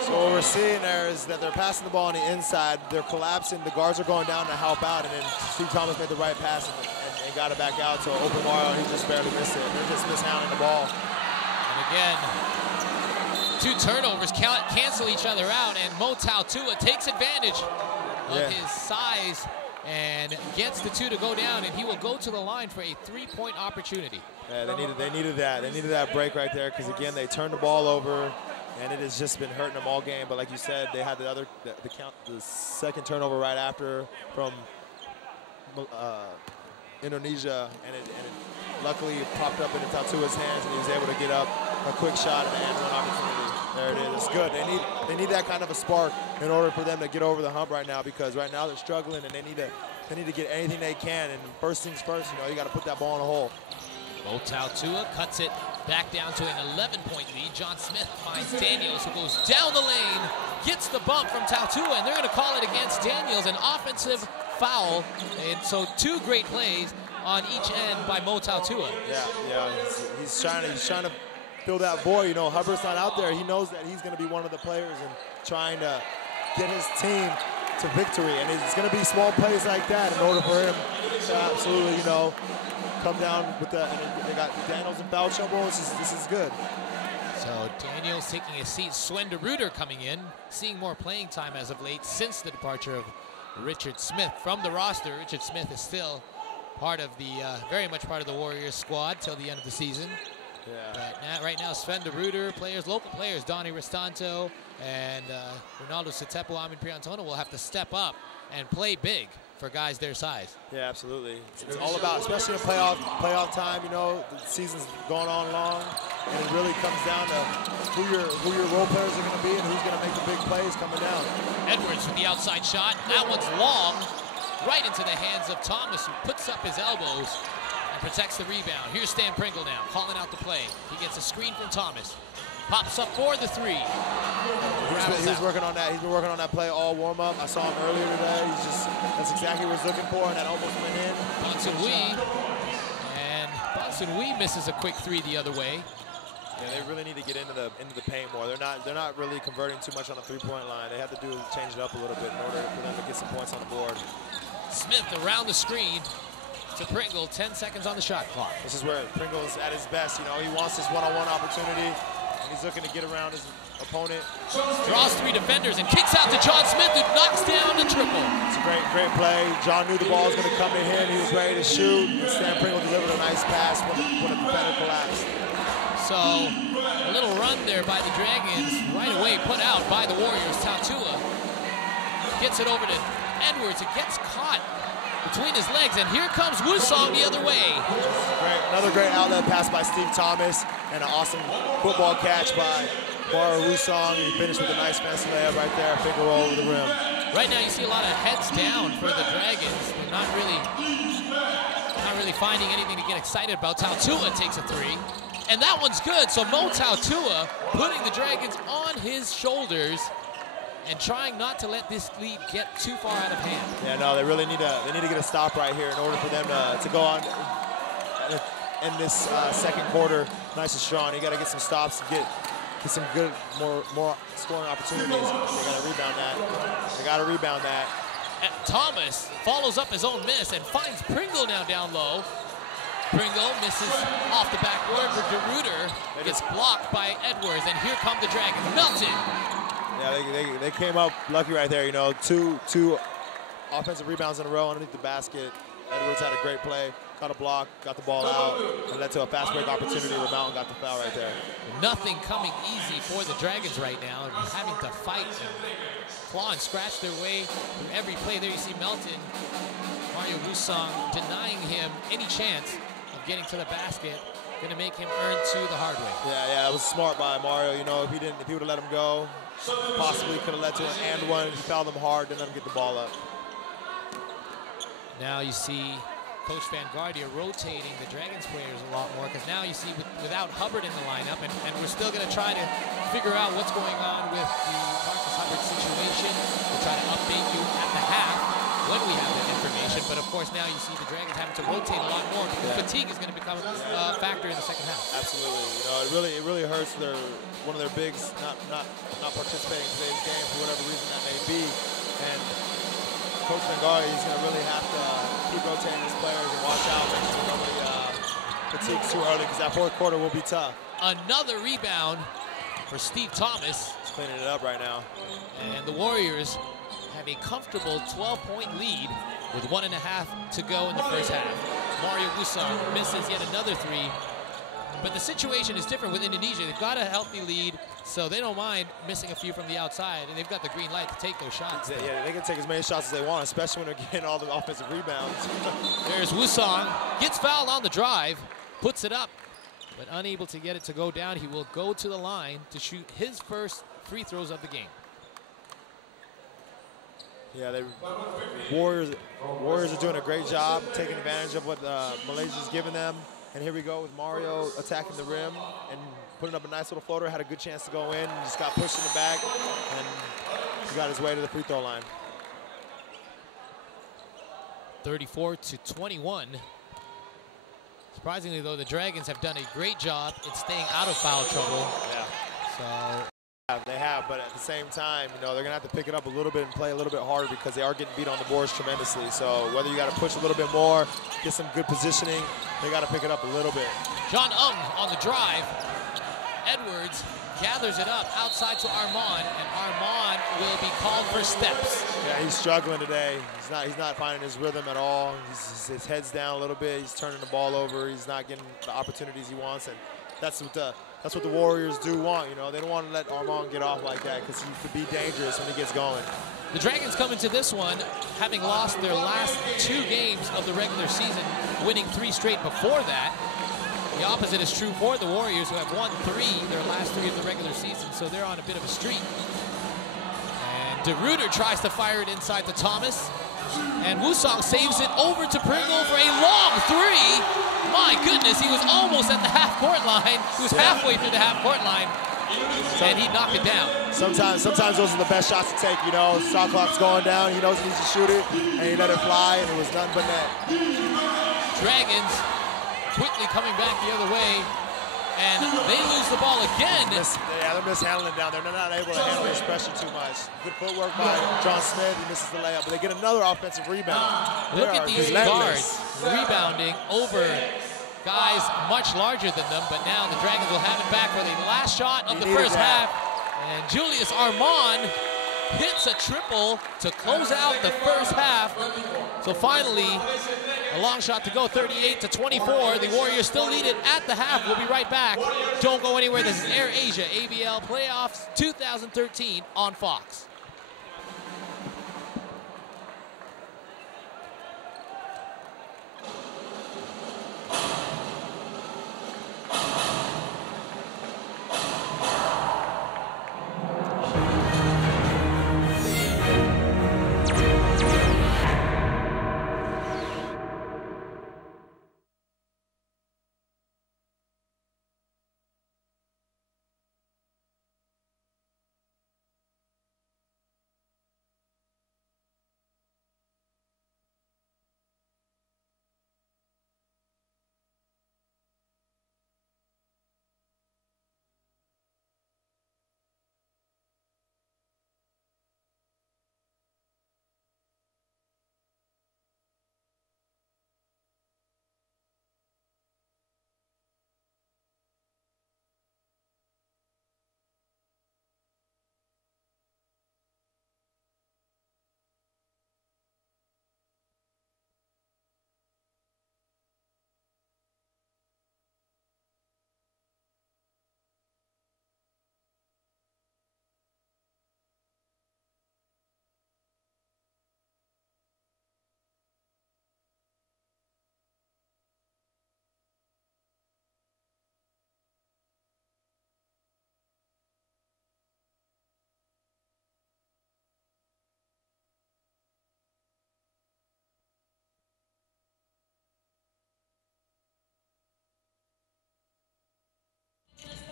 So what we're seeing there is that they're passing the ball on the inside. They're collapsing. The guards are going down to help out, and then Steve Thomas made the right pass and got it back out to open Mario, and he just barely missed it. They're just mishandling the ball. And again, 2 turnovers cancel each other out, and Mo Tautua takes advantage of his size and gets the 2 to go down, and he will go to the line for a 3-point opportunity. Yeah, they needed that. They needed that break right there, because again, they turned the ball over, and it has just been hurting them all game. But like you said, they had the second turnover right after from Indonesia, and it luckily popped up into Tautua's hands, and he was able to get up a quick shot and one opportunity. There it is. It's good. They need that kind of a spark in order for them to get over the hump right now, because right now they're struggling, and they need to get anything they can. And first things first, you got to put that ball in the hole. Mo Tautua cuts it back down to an 11-point lead. John Smith finds Daniels, who goes down the lane, gets the bump from Tautua, and they're going to call it against Daniels, an offensive foul. And so 2 great plays on each end by Mo Tautua. Yeah. He's trying to fill that void. Hubbard's not out there. He knows that he's going to be one of the players and trying to get his team to victory. And it's going to be small plays like that in order for him to absolutely, come down with that. And they got Daniels in foul trouble. This is good. So Daniels taking a seat. Sven de Ruyter coming in, seeing more playing time as of late since the departure of Richard Smith from the roster. Richard Smith is still part of the, very much part of the Warriors squad till the end of the season. Yeah. But right now, Sven de Ruyter, local players, Donnie Restanto and Ronaldo Setepo, Amin Priantona will have to step up and play big for guys their size. Yeah, absolutely. It's all about, especially in playoff time, the season's going on long, and it really comes down to who your role players are going to be and who's going to make the big plays coming down. Edwards with the outside shot. That one's long, right into the hands of Thomas, who puts up his elbows and protects the rebound. Here's Stan Pringle now, calling out the play. He gets a screen from Thomas. Pops up for the 3. He's working on that. He's been working on that play all warm-up. I saw him earlier today. That's exactly what he's looking for, and that almost went in. Bonson Wee misses a quick 3 the other way. Yeah, they really need to get into the paint more. They're not really converting too much on the 3-point line. They have to change it up a little bit in order for them to get some points on the board. Smith around the screen to Pringle. 10 seconds on the shot clock. This is where Pringle is at his best. He wants this one-on-one opportunity, and he's looking to get around his opponent. Draws 3 defenders and kicks out to John Smith, who knocks down the triple. It's a great play. John knew the ball was going to come to him. He was ready to shoot. And Stan Pringle delivered a nice pass when the defender collapsed. So a little run there by the Dragons, right away put out by the Warriors. Tautua gets it over to Edwards. It gets caught between his legs, and here comes Wusong the other way. Another great outlet pass by Steve Thomas, and an awesome football catch by Mario Wusong. He finished with a nice fence layup right there, finger roll over the rim. Right now you see a lot of heads down for the Dragons. They're not really finding anything to get excited about. Tautua takes a 3, and that one's good. So Mo Tautua putting the Dragons on his shoulders and trying not to let this lead get too far out of hand. Yeah, no, they really need to get a stop right here in order for them to go on in this second quarter nice and strong. You got to get some stops and get some good, more scoring opportunities. They got to rebound that. And Thomas follows up his own miss and finds Pringle now down low. Pringle misses off the backboard for de Ruyter. Gets blocked by Edwards, and here come the Dragons. Melton. Yeah, they came up lucky right there. Two offensive rebounds in a row underneath the basket. Edwards had a great play, got a block, got the ball out, and led to a fast break opportunity where Mountain got the foul right there. Nothing coming easy for the Dragons right now, having to fight and claw and scratch their way through every play. There you see Melton, Mario Wusong denying him any chance of getting to the basket. Going to make him earn 2 the hard way. Yeah, that was smart by Mario. If he would have let him go, possibly could have led to an and one. He fouled them hard, didn't let him get the ball up. Now you see Coach Van Guardia rotating the Dragons players a lot more, because now you see without Hubbard in the lineup, and we're still going to try to figure out what's going on with the Marcus Hubbard situation. We'll try to update you at the half when we have that information, but of course now you see the Dragons having to rotate a lot more because fatigue is going to become a factor in the second half. Absolutely. You know, it really hurts one of their bigs not participating in today's game for whatever reason that may be, and Coach Van Guardia is going to really have to keep rotating his players and watch out, make sure nobody fatigues too early, because that fourth quarter will be tough. Another rebound for Steve Thomas. He's cleaning it up right now. And the Warriors have a comfortable 12-point lead with 1.5 to go in the first half. Mario Gusar misses yet another three. But the situation is different with Indonesia. They've got a healthy lead, so they don't mind missing a few from the outside, and they've got the green light to take those shots. Yeah, they can take as many shots as they want, especially when they're getting all the offensive rebounds. There's Wusong, gets fouled on the drive, puts it up, but unable to get it to go down. He will go to the line to shoot his first free throws of the game. Yeah, Warriors are doing a great job taking advantage of what Malaysia's given them. And here we go with Mario attacking the rim and putting up a nice little floater. Had a good chance to go in, and just got pushed in the back, and he got his way to the free throw line. 34-21. Surprisingly, though, the Dragons have done a great job in staying out of foul trouble. Yeah. So they have, but at the same time, you know, they're gonna have to pick it up a little bit and play a little bit harder, because they are getting beat on the boards tremendously. So whether you got to push a little bit more, get some good positioning, they got to pick it up a little bit. John Ung on the drive. Edwards gathers it up outside to Armand, and Armand will be called for steps. Yeah, he's struggling today. He's not finding his rhythm at all. His head's down a little bit. He's turning the ball over. He's not getting the opportunities he wants, and that's what the Warriors do want. You know, they don't want to let Armand get off like that, because he could be dangerous when he gets going. The Dragons come into this one having lost their last 2 games of the regular season, winning 3 straight before that. The opposite is true for the Warriors, who have won 3 their last 3 of the regular season, so they're on a bit of a streak. And DeRuiter tries to fire it inside to Thomas, and Wusong saves it over to Pringle for a long 3. My goodness, he was almost at the half-court line. He was halfway through the half-court line, and he knocked it down. Sometimes those are the best shots to take, you know. Shot clock's going down, he knows he needs to shoot it, and he let it fly, and it was nothing but net. Dragons quickly coming back the other way, and they lose the ball again. They're mishandling down there. They're not able to handle this pressure too much. Good footwork by John Smith. He misses the layup, but they get another offensive rebound. Look at these guards rebounding over guys much larger than them, but now the Dragons will have it back for the last shot of the first half. And Julius Armand hits a triple to close out the first half. So finally, a long shot to go, 38-24. The Warriors still lead it at the half. We'll be right back. Don't go anywhere. This is AirAsia ABL Playoffs 2013 on Fox.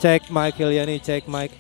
Check mic, Hilyani, check mic.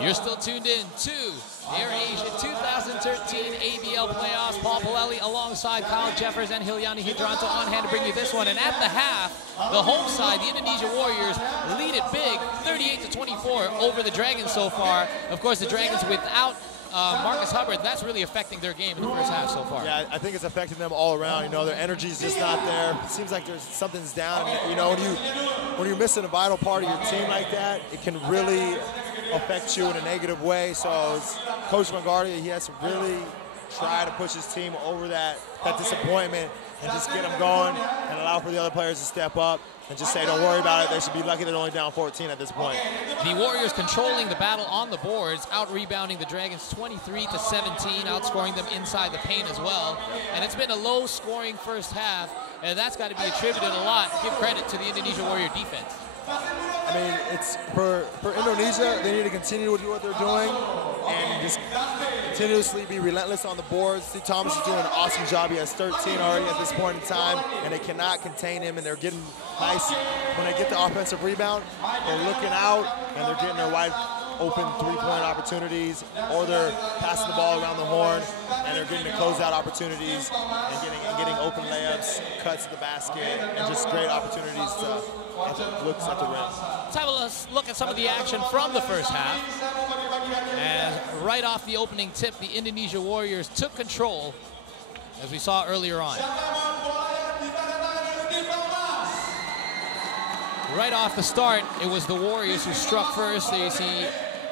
You're still tuned in to AirAsia 2013 ABL Playoffs. Paul Palelli alongside Kyle Jeffers and Hilyani Hidranto on hand to bring you this one. And at the half, the home side, the Indonesia Warriors, lead it big, 38-24 over the Dragons so far. Of course, the Dragons without Marcus Hubbard, that's really affecting their game in the first half so far. Yeah, I think it's affecting them all around. You know, their energy's just not there. It seems like there's something's down. You know, when you're missing a vital part of your team like that, it can really affect you in a negative way. So Coach McGarty, he has to really try to push his team over that disappointment and just get them going and allow for the other players to step up and just say, don't worry about it. They should be lucky they're only down 14 at this point. The Warriors controlling the battle on the boards, out-rebounding the Dragons 23-17, outscoring them inside the paint as well. And it's been a low-scoring first half, and that's got to be attributed a lot. Give credit to the Indonesia Warrior defense. I mean, it's for Indonesia, they need to continue to do what they're doing and just continuously be relentless on the boards. Steve Thomas is doing an awesome job. He has 13 already at this point in time, and they cannot contain him, and they're getting nice. When they get the offensive rebound, they're looking out, and they're getting their wide open three-point opportunities, or they're passing the ball around the horn, and they're getting the closeout opportunities and getting open layups, cuts to the basket, and just great opportunities to looks at the rim. Let's have a look at some of the action from the first half. And right off the opening tip, the Indonesia Warriors took control, as we saw earlier on. Right off the start, it was the Warriors who struck first. There you see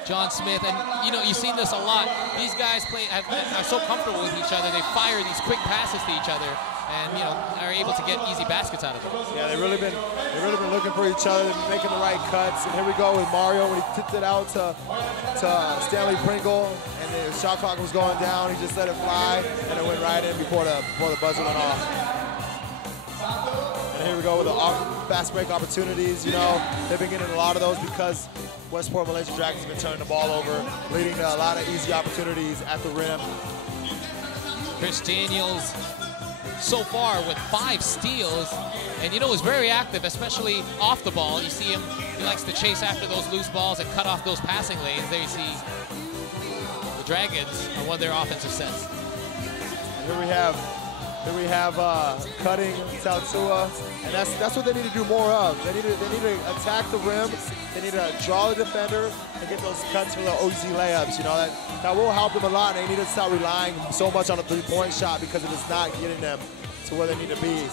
John Smith, and you know, you've seen this a lot. These guys are so comfortable with each other. They fire these quick passes to each other, and you know, are able to get easy baskets out of them. Yeah, they've really been looking for each other, making the right cuts. And here we go with Mario when he tipped it out to Stanley Pringle, and the shot clock was going down. He just let it fly, and it went right in before the buzzer went off. And here we go with the fast break opportunities. You know, they've been getting a lot of those because Westports Malaysia Dragons have been turning the ball over, leading to a lot of easy opportunities at the rim. Chris Daniels so far with 5 steals, and you know, is very active, especially off the ball. You see him, he likes to chase after those loose balls and cut off those passing lanes. There you see the Dragons on one of their offensive sets. Here we have cutting Tautua, and that's what they need to do more of. They need to attack the rim. They need to draw the defender and get those cuts for the easy layups. You know, that will help them a lot. They need to stop relying so much on a three-point shot because it is not getting them to where they need to be.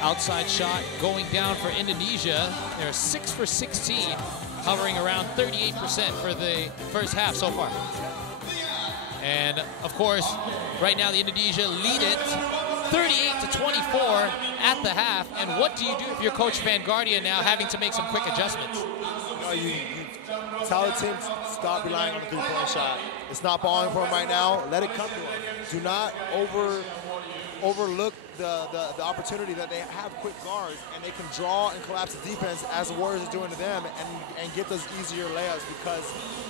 Outside shot going down for Indonesia. They're 6 for 16, hovering around 38% for the first half so far. And of course, right now the Indonesia lead it 38-24 at the half. And what do you do if you're Coach Van Guardia now having to make some quick adjustments? You tell the team to stop relying on the three-point shot. It's not balling for them right now. Let it come to them. Do not overlook the opportunity that they have quick guards, and they can draw and collapse the defense as the Warriors are doing to them, and get those easier layups, because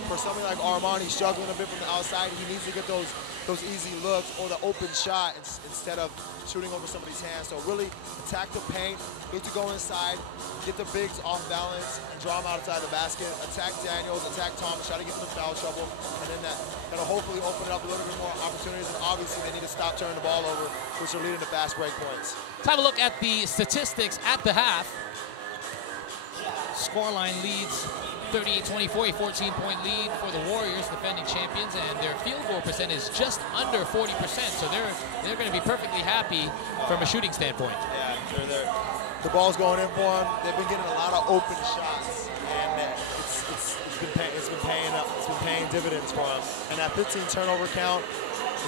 for somebody like Armand, he's struggling a bit from the outside. He needs to get those easy looks or the open shot instead of shooting over somebody's hands. So really attack the paint, look to go inside, get the bigs off balance, and draw them outside the basket. Attack Daniels, attack Thomas, try to get them in foul trouble, and then that'll hopefully open it up a little bit more opportunities. And obviously they need to stop turning the ball over, which are leading to fast break points. Let's have a look at the statistics at the half. Scoreline leads 38-24, a 14-point lead for the Warriors, defending champions, and their field goal percentage is just under 40%. So they're going to be perfectly happy from a shooting standpoint. Yeah, the ball's going in for them. They've been getting a lot of open shots, and it's been paying dividends for them. And that 15 turnover count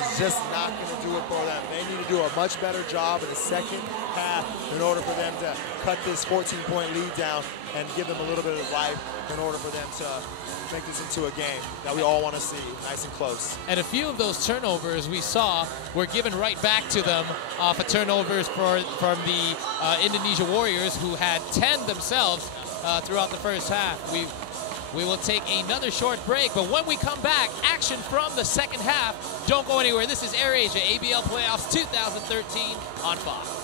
is just not going to do it for them. They need to do a much better job in the second half in order for them to cut this 14-point lead down and give them a little bit of life in order for them to make this into a game that we all want to see, nice and close. And a few of those turnovers we saw were given right back to them off of turnovers from the Indonesia Warriors, who had 10 themselves throughout the first half. We will take another short break, but when we come back, action from the second half. Don't go anywhere. This is AirAsia ABL Playoffs 2013 on Fox.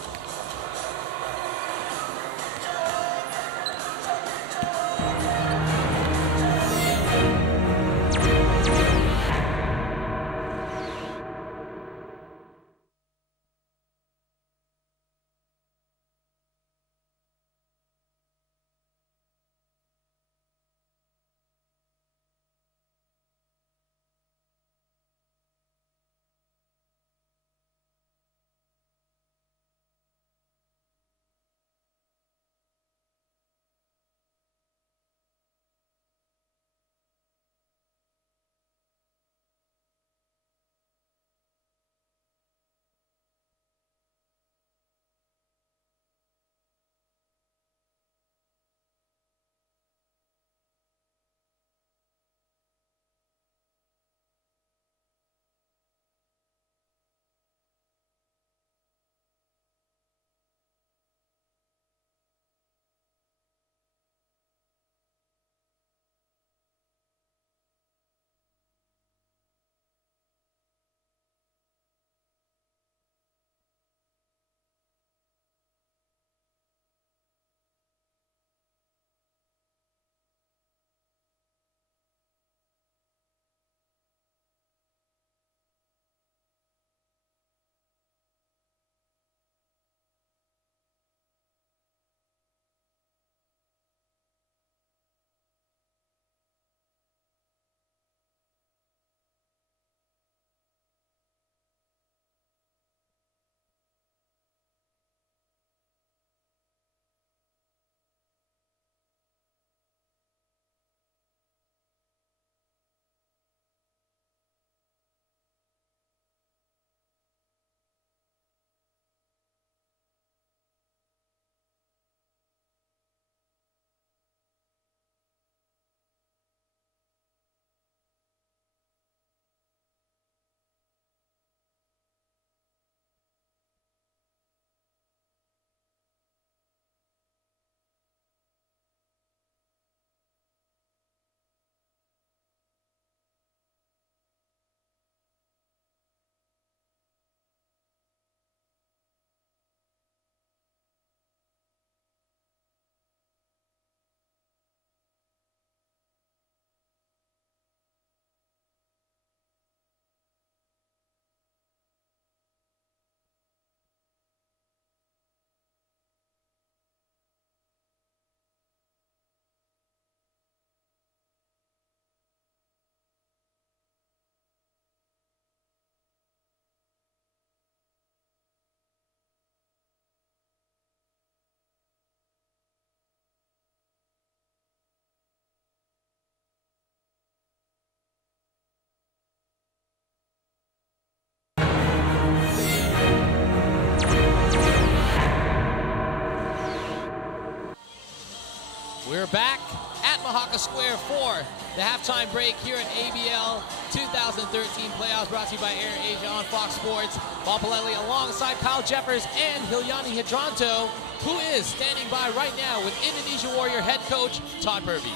We're back at Mahaka Square for the halftime break here at ABL 2013 playoffs, brought to you by AirAsia on Fox Sports. Paul Palelli alongside Kyle Jeffers and Hilyani Hidranto, who is standing by right now with Indonesia Warrior head coach Todd Purvis.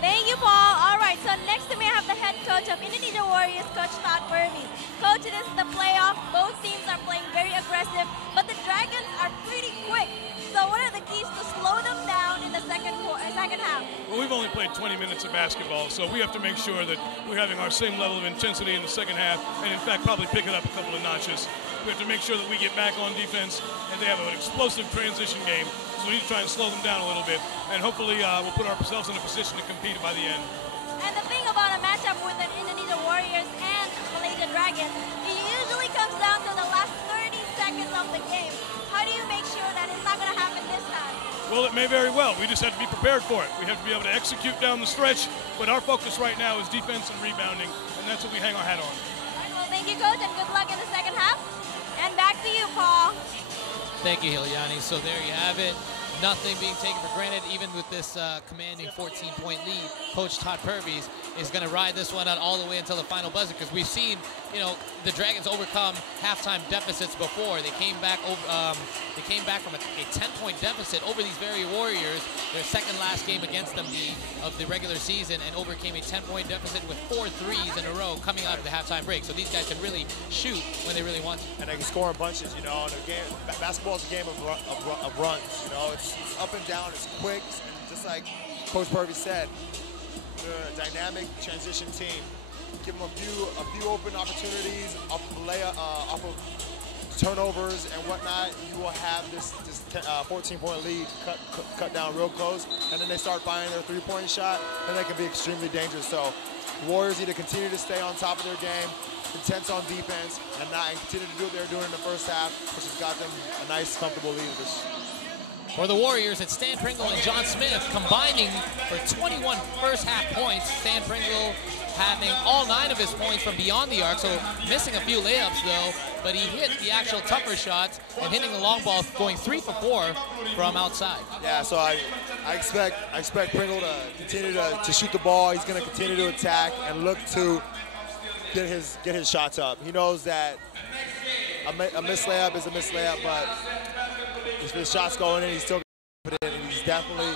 Thank you, Paul. All right, so next to me I have the head coach of Indonesia Warriors, Coach Todd Purvis. Coach, this is the playoff. Both teams are playing very aggressive, but the Dragons are pretty quick. So what are the keys to slow them down in the second half? Well, we've only played 20 minutes of basketball, so we have to make sure that we're having our same level of intensity in the second half, and in fact probably pick it up a couple of notches. We have to make sure that we get back on defense, and they have an explosive transition game, so we need to try and slow them down a little bit, and hopefully we'll put ourselves in a position to compete by the end. And the thing about a matchup with the Indonesia Warriors and Malaysia Dragons, it usually comes down to the last 30 seconds of the game. How do you make sure that it's not going to happen this time? Well, it may very well. We just have to be prepared for it. We have to be able to execute down the stretch, but our focus right now is defense and rebounding, and that's what we hang our hat on. All right, well, thank you, Coach, and good luck in the second half. And back to you, Paul. Thank you, Hilyani. So there you have it. Nothing being taken for granted, even with this commanding 14-point lead. Coach Todd Purvis is going to ride this one out all the way until the final buzzer, because we've seen, you know, the Dragons overcome halftime deficits before. They came back from a 10-point deficit over these very Warriors, their second last game against them of the regular season, and overcame a 10-point deficit with 4 threes in a row coming out of the halftime break. So these guys can really shoot when they really want to. And they can score in bunches, you know. And a game, basketball is a game of runs, you know. It's up and down, it's quick, and just like Coach Purvis said, they're a dynamic transition team. Give them a few open opportunities off of turnovers and whatnot. You will have this 14-point lead cut down real close, and then they start firing their three-point shot, and they can be extremely dangerous. So the Warriors need to continue to stay on top of their game, intense on defense, and continue to do what they're doing in the first half, which has got them a nice, comfortable lead. For the Warriors, it's Stan Pringle and John Smith combining for 21 first-half points. Stan Pringle having all 9 of his points from beyond the arc, so missing a few layups, though, but he hit the actual tougher shots and hitting the long ball, going 3 for 4 from outside. Yeah, so I expect Pringle to continue to shoot the ball. He's going to continue to attack and look to get his shots up. He knows that a missed layup is a missed layup, but if his shot's going in, he's still going to put it in. And he's definitely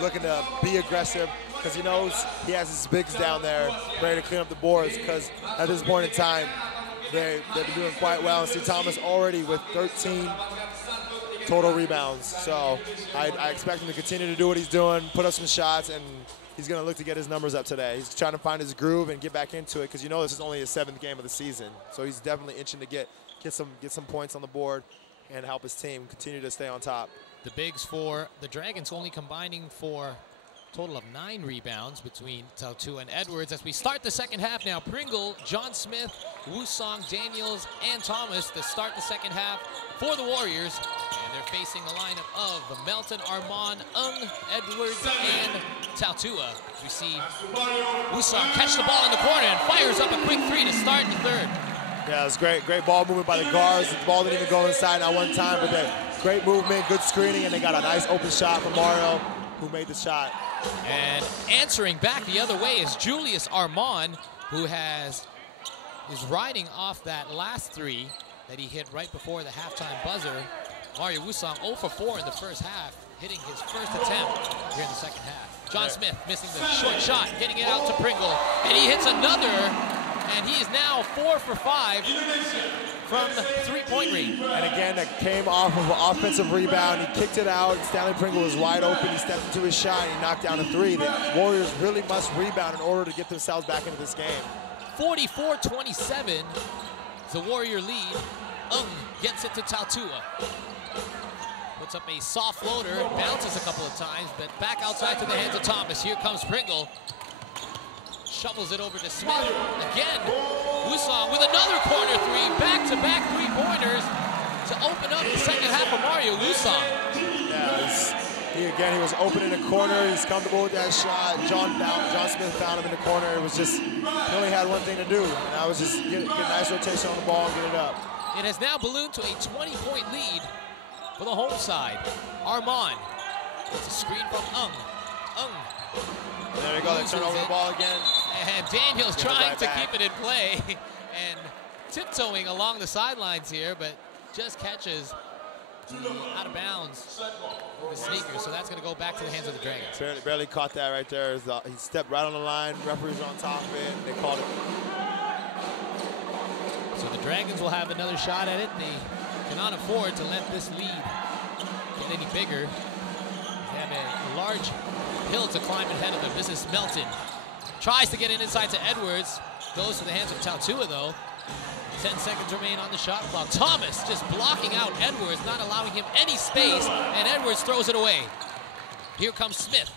looking to be aggressive because he knows he has his bigs down there ready to clean up the boards, because at this point in time, they've been doing quite well. And see Thomas already with 13 total rebounds. So I expect him to continue to do what he's doing, put up some shots, and he's going to look to get his numbers up today. He's trying to find his groove and get back into it, because you know this is only his 7th game of the season. So he's definitely itching to get some points on the board and help his team continue to stay on top. The bigs for the Dragons only combining for a total of 9 rebounds between Tautua and Edwards. As we start the second half now, Pringle, John Smith, Wusong, Daniels, and Thomas to start the second half for the Warriors. And they're facing the lineup of Melton, Armand, Edwards, and Tautua. We see Wusong catch the ball in the corner and fires up a quick 3 to start the third. Yeah, it was great ball movement by the guards. The ball didn't even go inside not one time, but great movement, good screening, and they got a nice open shot from Mario, who made the shot. And answering back the other way is Julius Armand, who is riding off that last 3 that he hit right before the halftime buzzer. Mario Wusong 0 for 4 in the first half, hitting his first attempt here in the second half. John Smith missing the short shot, getting it out to Pringle, and he hits another. And he is now 4 for 5 from the 3-point range. And again, that came off of an offensive rebound. He kicked it out. Stanley Pringle was wide open. He stepped into his shot and he knocked down a 3. The Warriors really must rebound in order to get themselves back into this game. 44-27 is the Warrior lead. Gets it to Tautua. Puts up a soft floater, bounces a couple of times, but back outside to the hands of Thomas. Here comes Pringle. Shovels it over to Smith. Again, Wusong with another corner 3, back-to-back 3-pointers to open up the second half for Mario Wusong. Yeah, he was open in the corner. He's comfortable with that shot. John Smith found him in the corner. It was just, he only had one thing to do, and that was just get a nice rotation on the ball and get it up. It has now ballooned to a 20-point lead for the home side. Armand It's a screen from Ung. There we go, they turn over the ball again. And Daniel's trying to keep it in play and tiptoeing along the sidelines here, but just catches out of bounds with the sneakers, so that's going to go back to the hands of the Dragons. Barely caught that right there. He stepped right on the line, referee's on top of it, and they called it. So the Dragons will have another shot at it. They cannot afford to let this lead get any bigger. They have a large hill to climb ahead of them. This is Melton. Tries to get it inside to Edwards. Goes to the hands of Tautua, though. 10 seconds remain on the shot clock. Thomas just blocking out Edwards, not allowing him any space, and Edwards throws it away. Here comes Smith.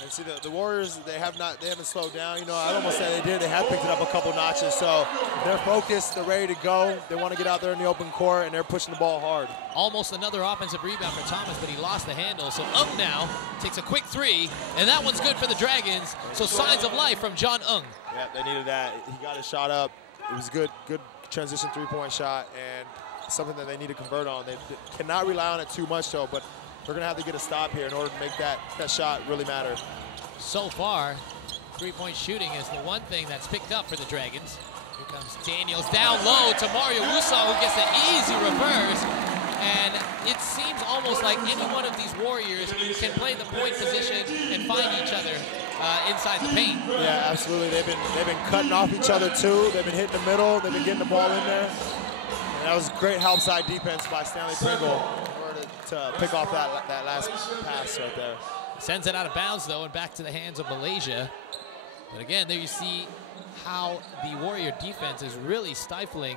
And see, the Warriors, they haven't slowed down. You know, I'd almost say they did. They have picked it up a couple notches, so they're focused, they're ready to go. They want to get out there in the open court, and they're pushing the ball hard. Almost another offensive rebound for Thomas, but he lost the handle. So Ung now takes a quick three, and that one's good for the Dragons. So signs of life from John Ung. Yeah, they needed that. He got his shot up. It was good transition three-point shot, and something that they need to convert on. They cannot rely on it too much, though, but they're going to have to get a stop here in order to make that shot really matter. So far, three-point shooting is the one thing that's picked up for the Dragons. Here comes Daniels down low to Mario Wusong, who gets an easy reverse. And it seems almost like any one of these Warriors can play the point position and find each other inside the paint. Yeah, absolutely. They've been cutting off each other too. They've been hitting the middle. They've been getting the ball in there. And that was great help side defense by Stanley Pringle in order to pick off that last pass right there. Sends it out of bounds though, and back to the hands of Malaysia. But again, there you see how the Warrior defense is really stifling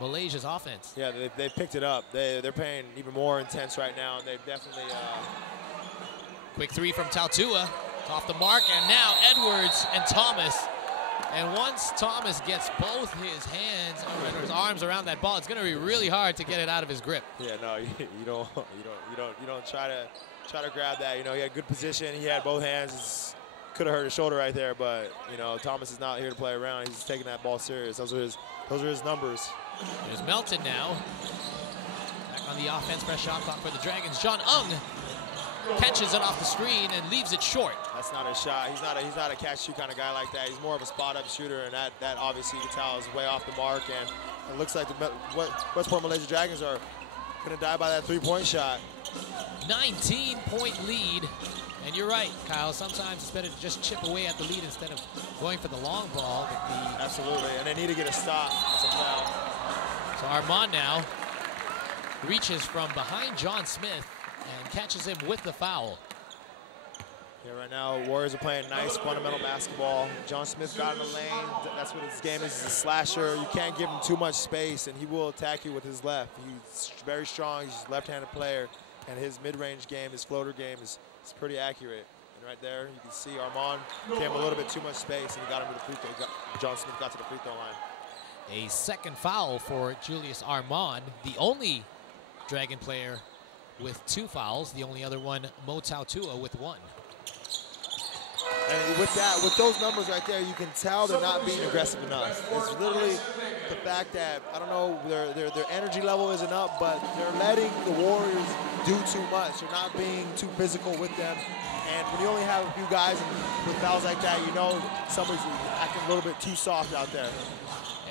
Malaysia's offense. Yeah, they picked it up. They're playing even more intense right now, and they've definitely... Quick three from Tautua. It's off the mark, and now Edwards and Thomas. And once Thomas gets both his hands or his arms around that ball, it's going to be really hard to get it out of his grip. Yeah, no, you don't try to grab that. You know, he had good position. He had both hands. Could have hurt his shoulder right there, but you know, Thomas is not here to play around. He's taking that ball serious. Those are his numbers. There's Melton now. Back on the offense, press shot clock for the Dragons. John Ung catches it off the screen and leaves it short. That's not a shot. He's not a catch-shoot kind of guy like that. He's more of a spot-up shooter, and that obviously you can tell is way off the mark. And it looks like the Westport Malaysia Dragons are going to die by that three-point shot. 19-point lead. And you're right, Kyle. Sometimes it's better to just chip away at the lead instead of going for the long ball. Absolutely, and they need to get a stop. That's a foul. So Armand now reaches from behind John Smith and catches him with the foul. Yeah, right now, Warriors are playing nice, fundamental basketball. John Smith got in the lane. That's what his game is. He's a slasher. You can't give him too much space, and he will attack you with his left. He's very strong. He's a left-handed player, and his mid-range game, his floater game is pretty accurate. And right there, you can see Armand gave him a little bit too much space, and he got him to the free throw. John Smith got to the free throw line. A second foul for Julius Armand, the only Dragon player with 2 fouls. The only other one, Mo Tautua, with 1. And with those numbers right there, you can tell they're not being aggressive enough. It's literally the fact that, I don't know, their energy level isn't up, but they're letting the Warriors do too much. They're not being too physical with them. And when you only have a few guys with fouls like that, you know somebody's acting a little bit too soft out there.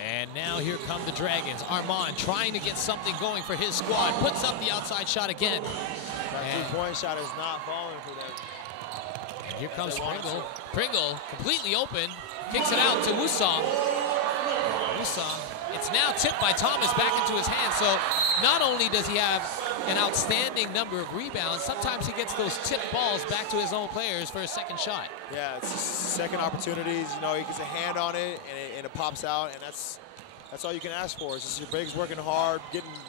And now here come the Dragons. Armand trying to get something going for his squad. Puts up the outside shot again. That three-point shot is not falling for them. And here comes Pringle. Pringle completely open. Kicks it out to Wusong. Wusong. It's now tipped by Thomas back into his hands. So not only does he have an outstanding number of rebounds, sometimes he gets those tipped balls back to his own players for a second shot. Yeah, it's second opportunities. You know, he gets a hand on it and it pops out, and that's all you can ask for. It's just your bigs working hard,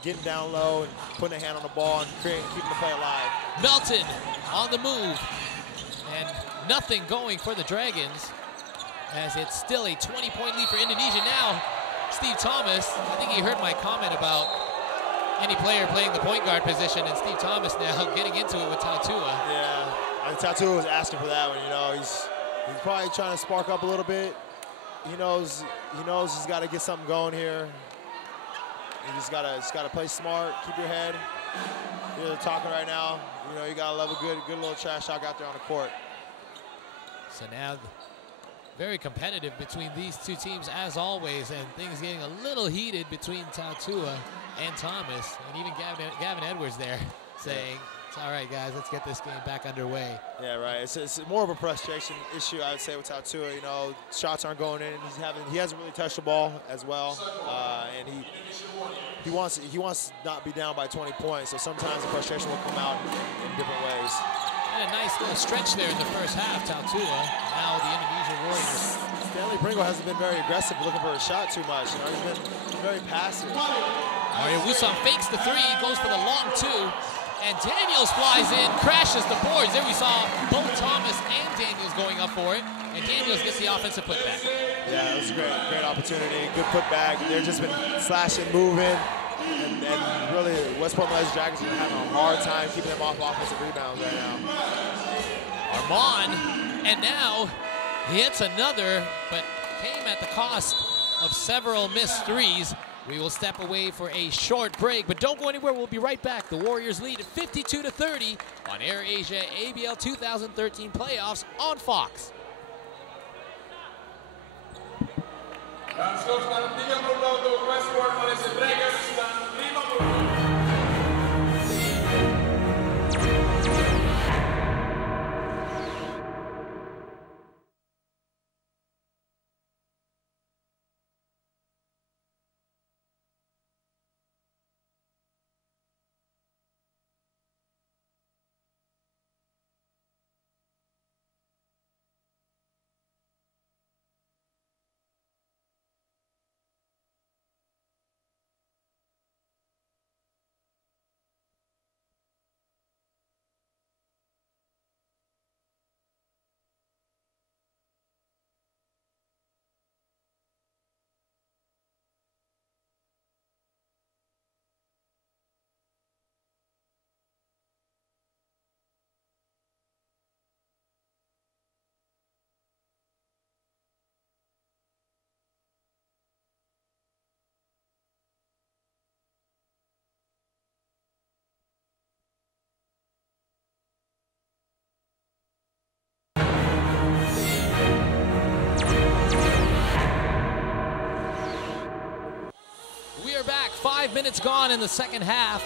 getting down low, and putting a hand on the ball and keeping the play alive. Melton on the move, and nothing going for the Dragons, as it's still a 20-point lead for Indonesia. Now, Steve Thomas, I think he heard my comment about any player playing the point guard position, and Steve Thomas now getting into it with Tautua. Yeah, I think Tautua was asking for that one. You know, he's probably trying to spark up a little bit. He knows he's got to get something going here. You just gotta play smart, keep your head, You're talking right now. You know, you gotta love a good little trash talk out there on the court. So now, very competitive between these two teams as always, and things getting a little heated between Tautua and Thomas, and even Gavin Edwards there saying, "It's all right, guys. Let's get this game back underway." Yeah, right. It's more of a frustration issue, I would say, with Tautua. You know, shots aren't going in. He hasn't really touched the ball as well, and he wants to not be down by 20 points. So sometimes the frustration will come out in different ways. And a nice little stretch there in the first half, Tautua. Now the Indonesia Warriors. Stanley Pringle hasn't been very aggressive looking for a shot too much. You know, he's been very passive. Mario Wusong fakes the three, goes for the long two, and Daniels flies in, crashes the boards. There we saw both Thomas and Daniels going up for it, and Daniels gets the offensive putback. Yeah, it was a great opportunity, good putback. They've just been slashing, moving, and really Westports Malaysia Dragons are having a hard time keeping them off offensive rebounds right now. Armand, and now he hits another, but came at the cost of several missed threes. We will step away for a short break, but don't go anywhere. We'll be right back. The Warriors lead at 52-30 on AirAsia ABL 2013 playoffs on Fox. Dan skor sekarang 32 untuk Westports Malaysia Dragons dan 50. We're back, 5 minutes gone in the second half,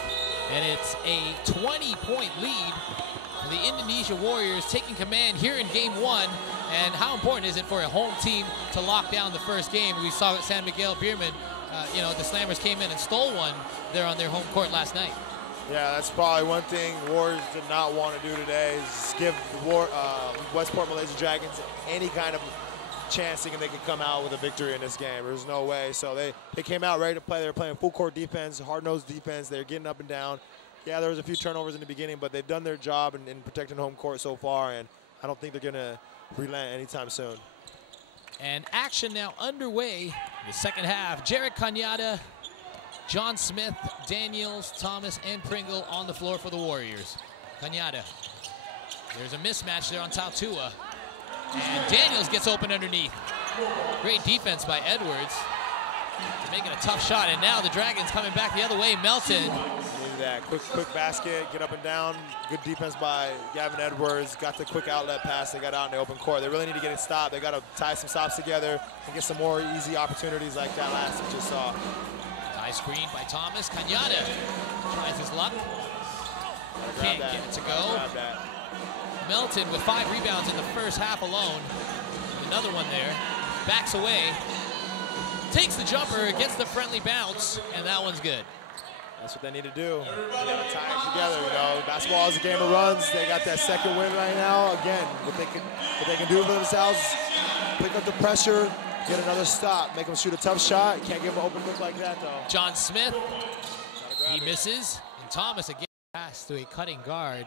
and it's a 20-point lead for the Indonesia Warriors, taking command here in game one. And how important is it for a home team to lock down the first game? We saw at San Miguel Beerman, you know, the Slammers came in and stole one there on their home court last night. Yeah, that's probably one thing Warriors did not want to do today, is give Westports Malaysia Dragons any kind of chance thinking they could come out with a victory in this game. There's no way. So they came out ready to play. They were playing full court defense, hard-nosed defense. They're getting up and down. Yeah, there was a few turnovers in the beginning, but they've done their job in protecting home court so far, and I don't think they're going to relent anytime soon. And action now underway in the second half. Jared Cañada, John Smith, Daniels, Thomas, and Pringle on the floor for the Warriors. Cañada. There's a mismatch there on Tautua. And Daniels gets open underneath. Great defense by Edwards to make it a tough shot. And now the Dragons coming back the other way. Melton. That quick basket, get up and down. Good defense by Gavin Edwards. Got the quick outlet pass. They got out in the open court. They really need to get it stopped. They got to tie some stops together and get some more easy opportunities like that last we just saw. High screen by Thomas. Cañada tries his luck. Can't get it to go. Melton with 5 rebounds in the first half alone. Another one there. Backs away. Takes the jumper, gets the friendly bounce, and that one's good. That's what they need to do. They got to tie it together. You know, basketball is a game of runs. They got that second win right now. Again, what they can do for themselves, pick up the pressure, get another stop, make them shoot a tough shot. You can't give them an open look like that, though. John Smith, he misses, and Thomas again pass to a cutting guard.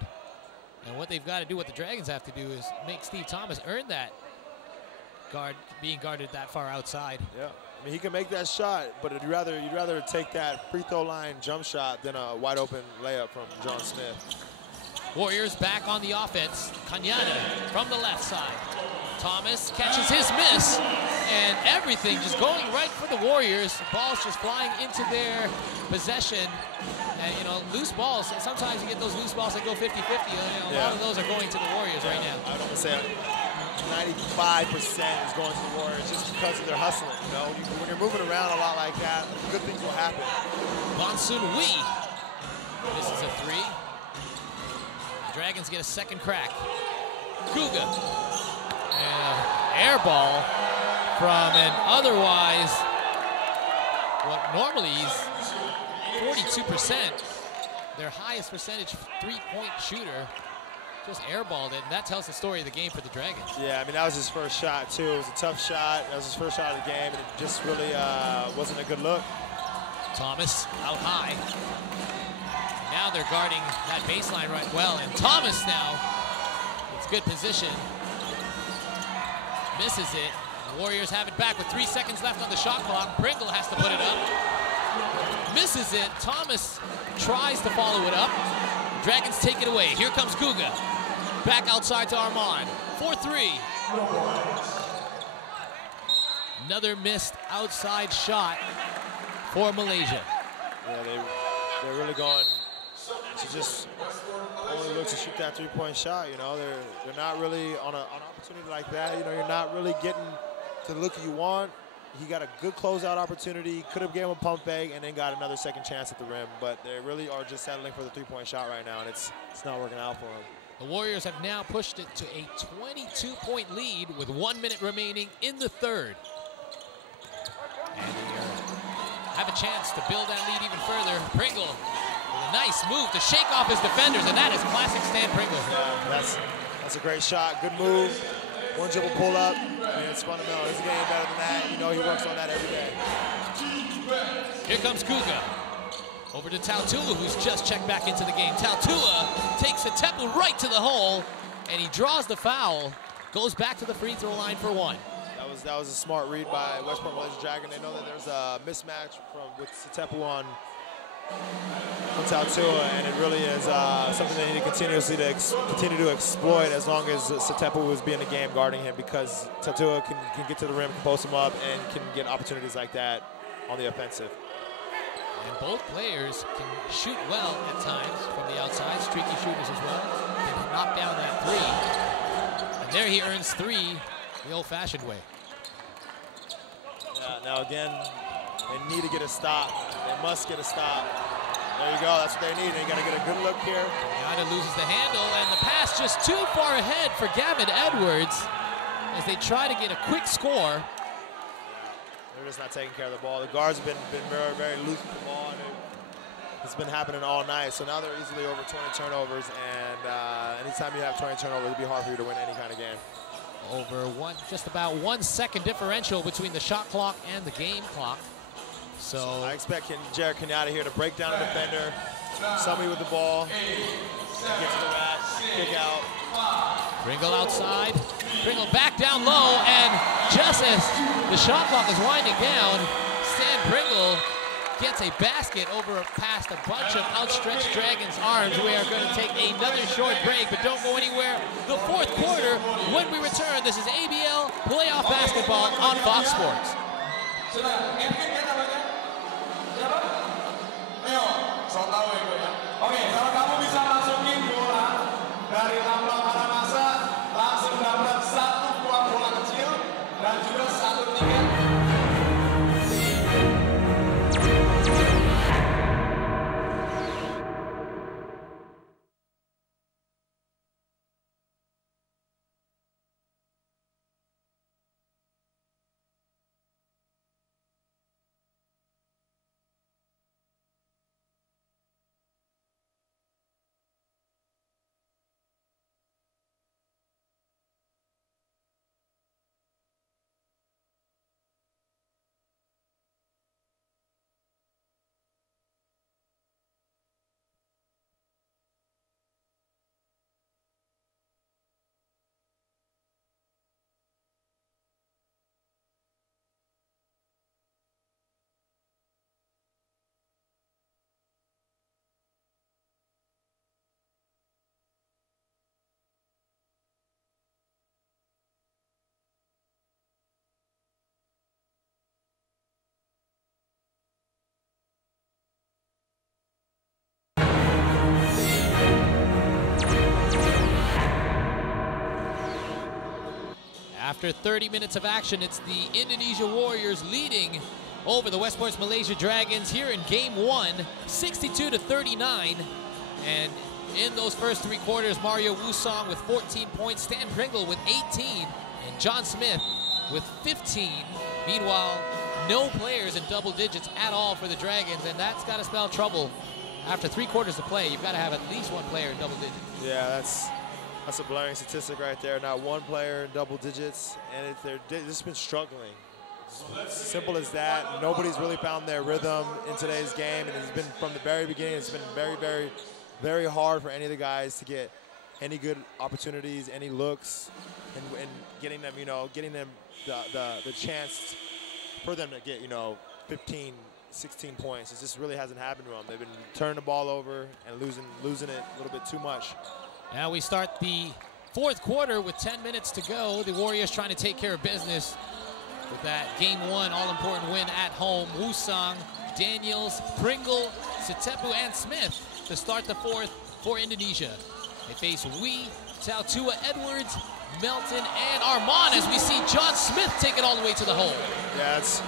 And what they've got to do, what the Dragons have to do, is make Steve Thomas earn that guard, being guarded that far outside. Yeah, I mean, he can make that shot, but you'd rather take that free throw line jump shot than a wide open layup from John Smith. Warriors back on the offense. Cañada from the left side. Thomas catches his miss, and everything just going right for the Warriors. Balls just flying into their possession. And, you know, loose balls, sometimes you get those loose balls that go 50-50. A lot of those are going to the Warriors right now. I would almost say 95% is going to the Warriors just because of their hustling, you know? When you're moving around a lot like that, good things will happen. Monsoon Wee. This is a three. The Dragons get a second crack. Guga. Air ball from an otherwise, what normally is 42%, their highest percentage three-point shooter, just airballed it, and that tells the story of the game for the Dragons. Yeah, I mean, that was his first shot, too. It was a tough shot. That was his first shot of the game, and it just really wasn't a good look. Thomas out high. Now they're guarding that baseline right well, and Thomas now, it's good position. Misses it. The Warriors have it back with 3 seconds left on the shot clock. Pringle has to put it up. Misses it. Thomas tries to follow it up. Dragons take it away. Here comes Guga. Back outside to Armand. 4-3. Another missed outside shot for Malaysia. Yeah, they're really going to just only look to shoot that three-point shot. You know, they're not really on an opportunity like that. You know, you're not really getting to the look you want. He got a good closeout opportunity. Could have gave him a pump fake and then got another second chance at the rim. But they really are just settling for the three-point shot right now, and it's not working out for them. The Warriors have now pushed it to a 22-point lead with 1 minute remaining in the third. And they have a chance to build that lead even further. Pringle with a nice move to shake off his defenders, and that is classic Stan Pringle. Yeah, that's a great shot. Good move. One dribble pull up. I mean, it's fundamental. He's getting better than that. You know, he works on that every day. Here comes Guga. Over to Tautua, who's just checked back into the game. Tautua takes a temple right to the hole, and he draws the foul. Goes back to the free throw line for one. That was a smart read by Westports Malaysia Dragon. They know that there's a mismatch with Satepu on Tautua, and it really is something they need to continue to exploit as long as Satepu is being in the game guarding him, because Tautua can get to the rim, post him up, and can get opportunities like that on the offensive. And both players can shoot well at times from the outside, streaky shooters as well. Can knock down that three. And there he earns three the old-fashioned way. Yeah, now again, they need to get a stop. They must get a stop. There you go, that's what they need. They gotta get a good look here. Gada loses the handle, and the pass just too far ahead for Gavin Edwards as they try to get a quick score. They're just not taking care of the ball. The guards have been very, very loose with the ball, and it's been happening all night. So now they're easily over 20 turnovers, and anytime you have 20 turnovers, it'll be hard for you to win any kind of game. Over just about 1 second differential between the shot clock and the game clock. So I expect Jared Kenyatta here to break down a defender, somebody with the ball, get to the rack, kick out. Pringle outside, Pringle back down low, and just as the shot clock is winding down, Stan Pringle gets a basket over past a bunch of outstretched Dragons arms. We are going to take another short break, but don't go anywhere. The fourth quarter, when we return, this is ABL Playoff Basketball on Fox Sports. Oke, kalau kamu bisa masukin bola dari lambang Aranasa, langsung dapat 1 buah bola kecil dan juga 1 tiket. After 30 minutes of action, it's the Indonesia Warriors leading over the Westports Malaysia Dragons here in Game 1, 62-39. And in those first 3 quarters, Mario Wusong with 14 points, Stan Pringle with 18, and John Smith with 15. Meanwhile, no players in double digits at all for the Dragons, and that's got to spell trouble. After 3 quarters of play, you've got to have at least 1 player in double digits. Yeah, that's a blaring statistic right there. Not 1 player in double digits, and they've just been struggling. Simple as that. Nobody's really found their rhythm in today's game, and it's been from the very beginning. It's been very, very, very hard for any of the guys to get any good opportunities, any looks, and getting them, getting them the chance for them to get, 15, 16 points. It just really hasn't happened to them. They've been turning the ball over and losing it a little bit too much. Now we start the 4th quarter with 10 minutes to go. The Warriors trying to take care of business with that Game 1 all-important win at home. Wusong, Daniels, Pringle, Sitepu, and Smith to start the 4th for Indonesia. They face Wee, Tautua, Edwards, Melton, and Armand as we see John Smith take it all the way to the hole. Yeah, it's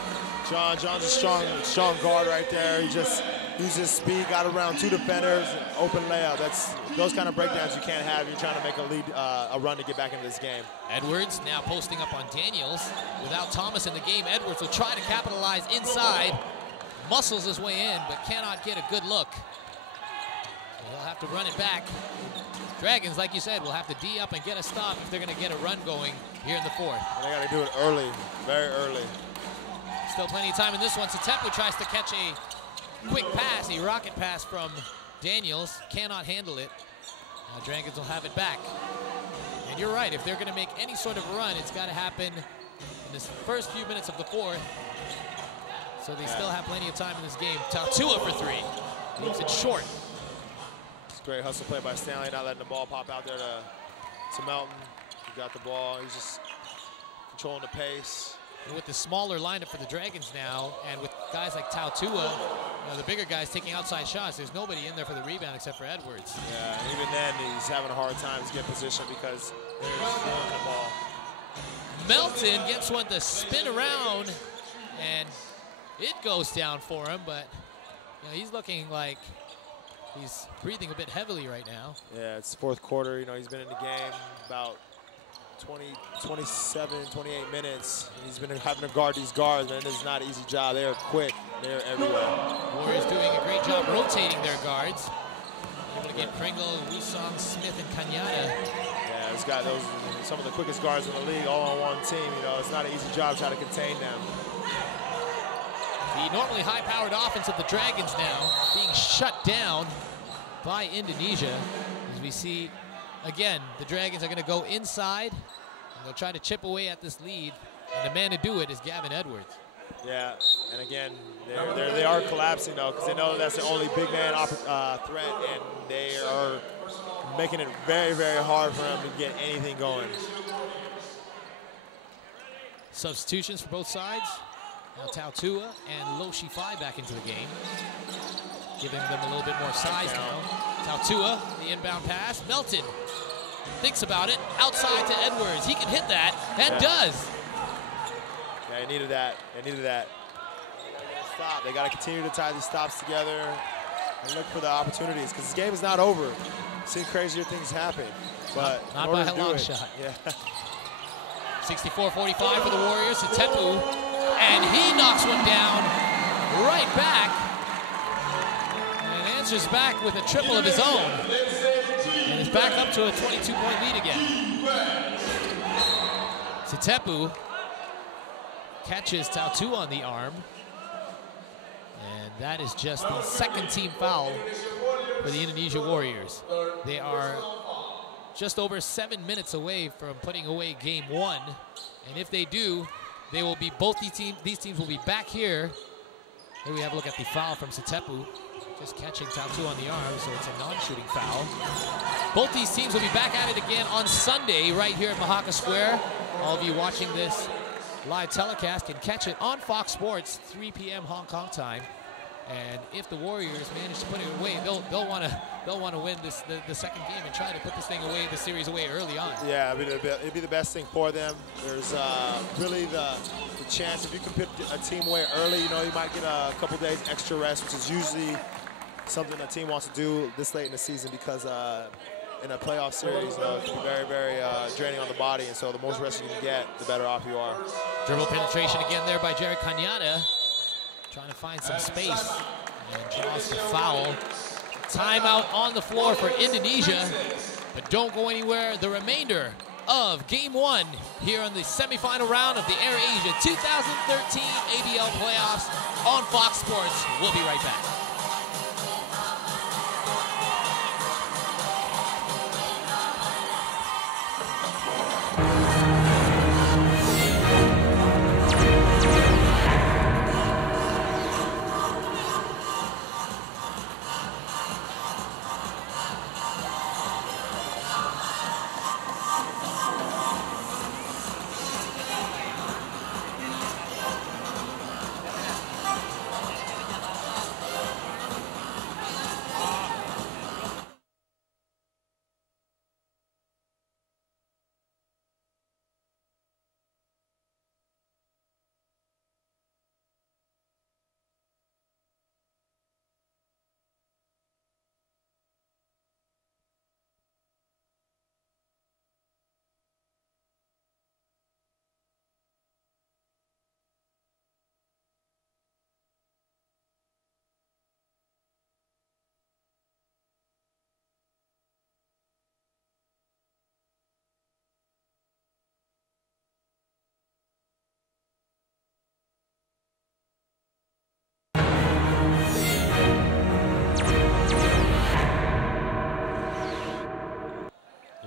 John's a strong guard right there. He just uses speed, got around 2 defenders, open layup. That's those kind of breakdowns you can't have. You're trying to make a run to get back into this game. Edwards now posting up on Daniels. Without Thomas in the game, Edwards will try to capitalize inside. Muscles his way in, but cannot get a good look. He'll have to run it back. Dragons, like you said, will have to D up and get a stop if they're going to get a run going here in the 4th. And they got to do it early, very early. Still plenty of time in this one. Sitepu tries to catch a quick pass, a rocket pass from Daniels. Cannot handle it. Now Dragons will have it back. And you're right, if they're going to make any sort of run, it's got to happen in this first few minutes of the 4th. So they still have plenty of time in this game. Tautua for 3. Leaves it short. Great hustle play by Stanley, not letting the ball pop out there to Melton. He got the ball. He's just controlling the pace. And with the smaller lineup for the Dragons now, and with guys like Tautua, the bigger guys taking outside shots, there's nobody in there for the rebound except for Edwards. Yeah, and even then, he's having a hard time to get position because they're throwing the ball. Melton gets one to spin around, and it goes down for him, but he's looking like he's breathing a bit heavily right now. Yeah, it's 4th quarter. He's been in the game about 27, 28 minutes. He's been having to guard these guards, man. It's not an easy job. They are quick. They're everywhere. Warriors doing a great job rotating their guards. Able to get Pringle, Wusong, Smith, and Kanyada. Yeah, it's got some of the quickest guards in the league all on one team. It's not an easy job trying to contain them. The normally high-powered offense of the Dragons now being shut down by Indonesia. As we see, again, the Dragons are going to go inside, and they'll try to chip away at this lead. And the man to do it is Gavin Edwards. Yeah, and again, they are collapsing, though, because they know that's the only big man threat, and they are making it very, very hard for them to get anything going. Substitutions for both sides. Now Tautua and Lo Shifai back into the game, giving them a little bit more size now. Tautua, the inbound pass. Melton thinks about it. Outside to Edwards. He can hit that, and does. Yeah, they needed that. They needed that. Stop. They got to continue to tie these stops together and look for the opportunities, because this game is not over. Seen crazier things happen, but not by a long shot. Yeah. 64-45 for the Warriors. Sitepu, and he knocks one down right back and answers back with a triple of his own, and is back up to a 22-point lead again. Sitepu catches Tautua on the arm, and that is just the 2nd team foul for the Indonesia Warriors. They are just over 7 minutes away from putting away Game 1, and if they do, they will be these teams will be back here. Here we have a look at the foul from Sitepu, just catching Tautua on the arm, so it's a non-shooting foul. Both these teams will be back at it again on Sunday right here at Mahaka Square. All of you watching this live telecast can catch it on Fox Sports, 3 p.m. Hong Kong time. And if the Warriors manage to put it away, they'll want to win the second game and try to put this thing away, the series away early on. Yeah, it'd be the best thing for them. There's really the chance if you can put a team away early, you know, you might get a couple days extra rest, which is usually something a team wants to do this late in the season because in a playoff series, you know, it can be very, very draining on the body, and so the most rest you can get, the better off you are. Dribble penetration again there by Jerry Cañada, trying to find some space and draws the foul. Timeout on the floor for Indonesia, but don't go anywhere. The remainder of Game 1 here on the semifinal round of the AirAsia 2013 ABL playoffs on Fox Sports. We'll be right back.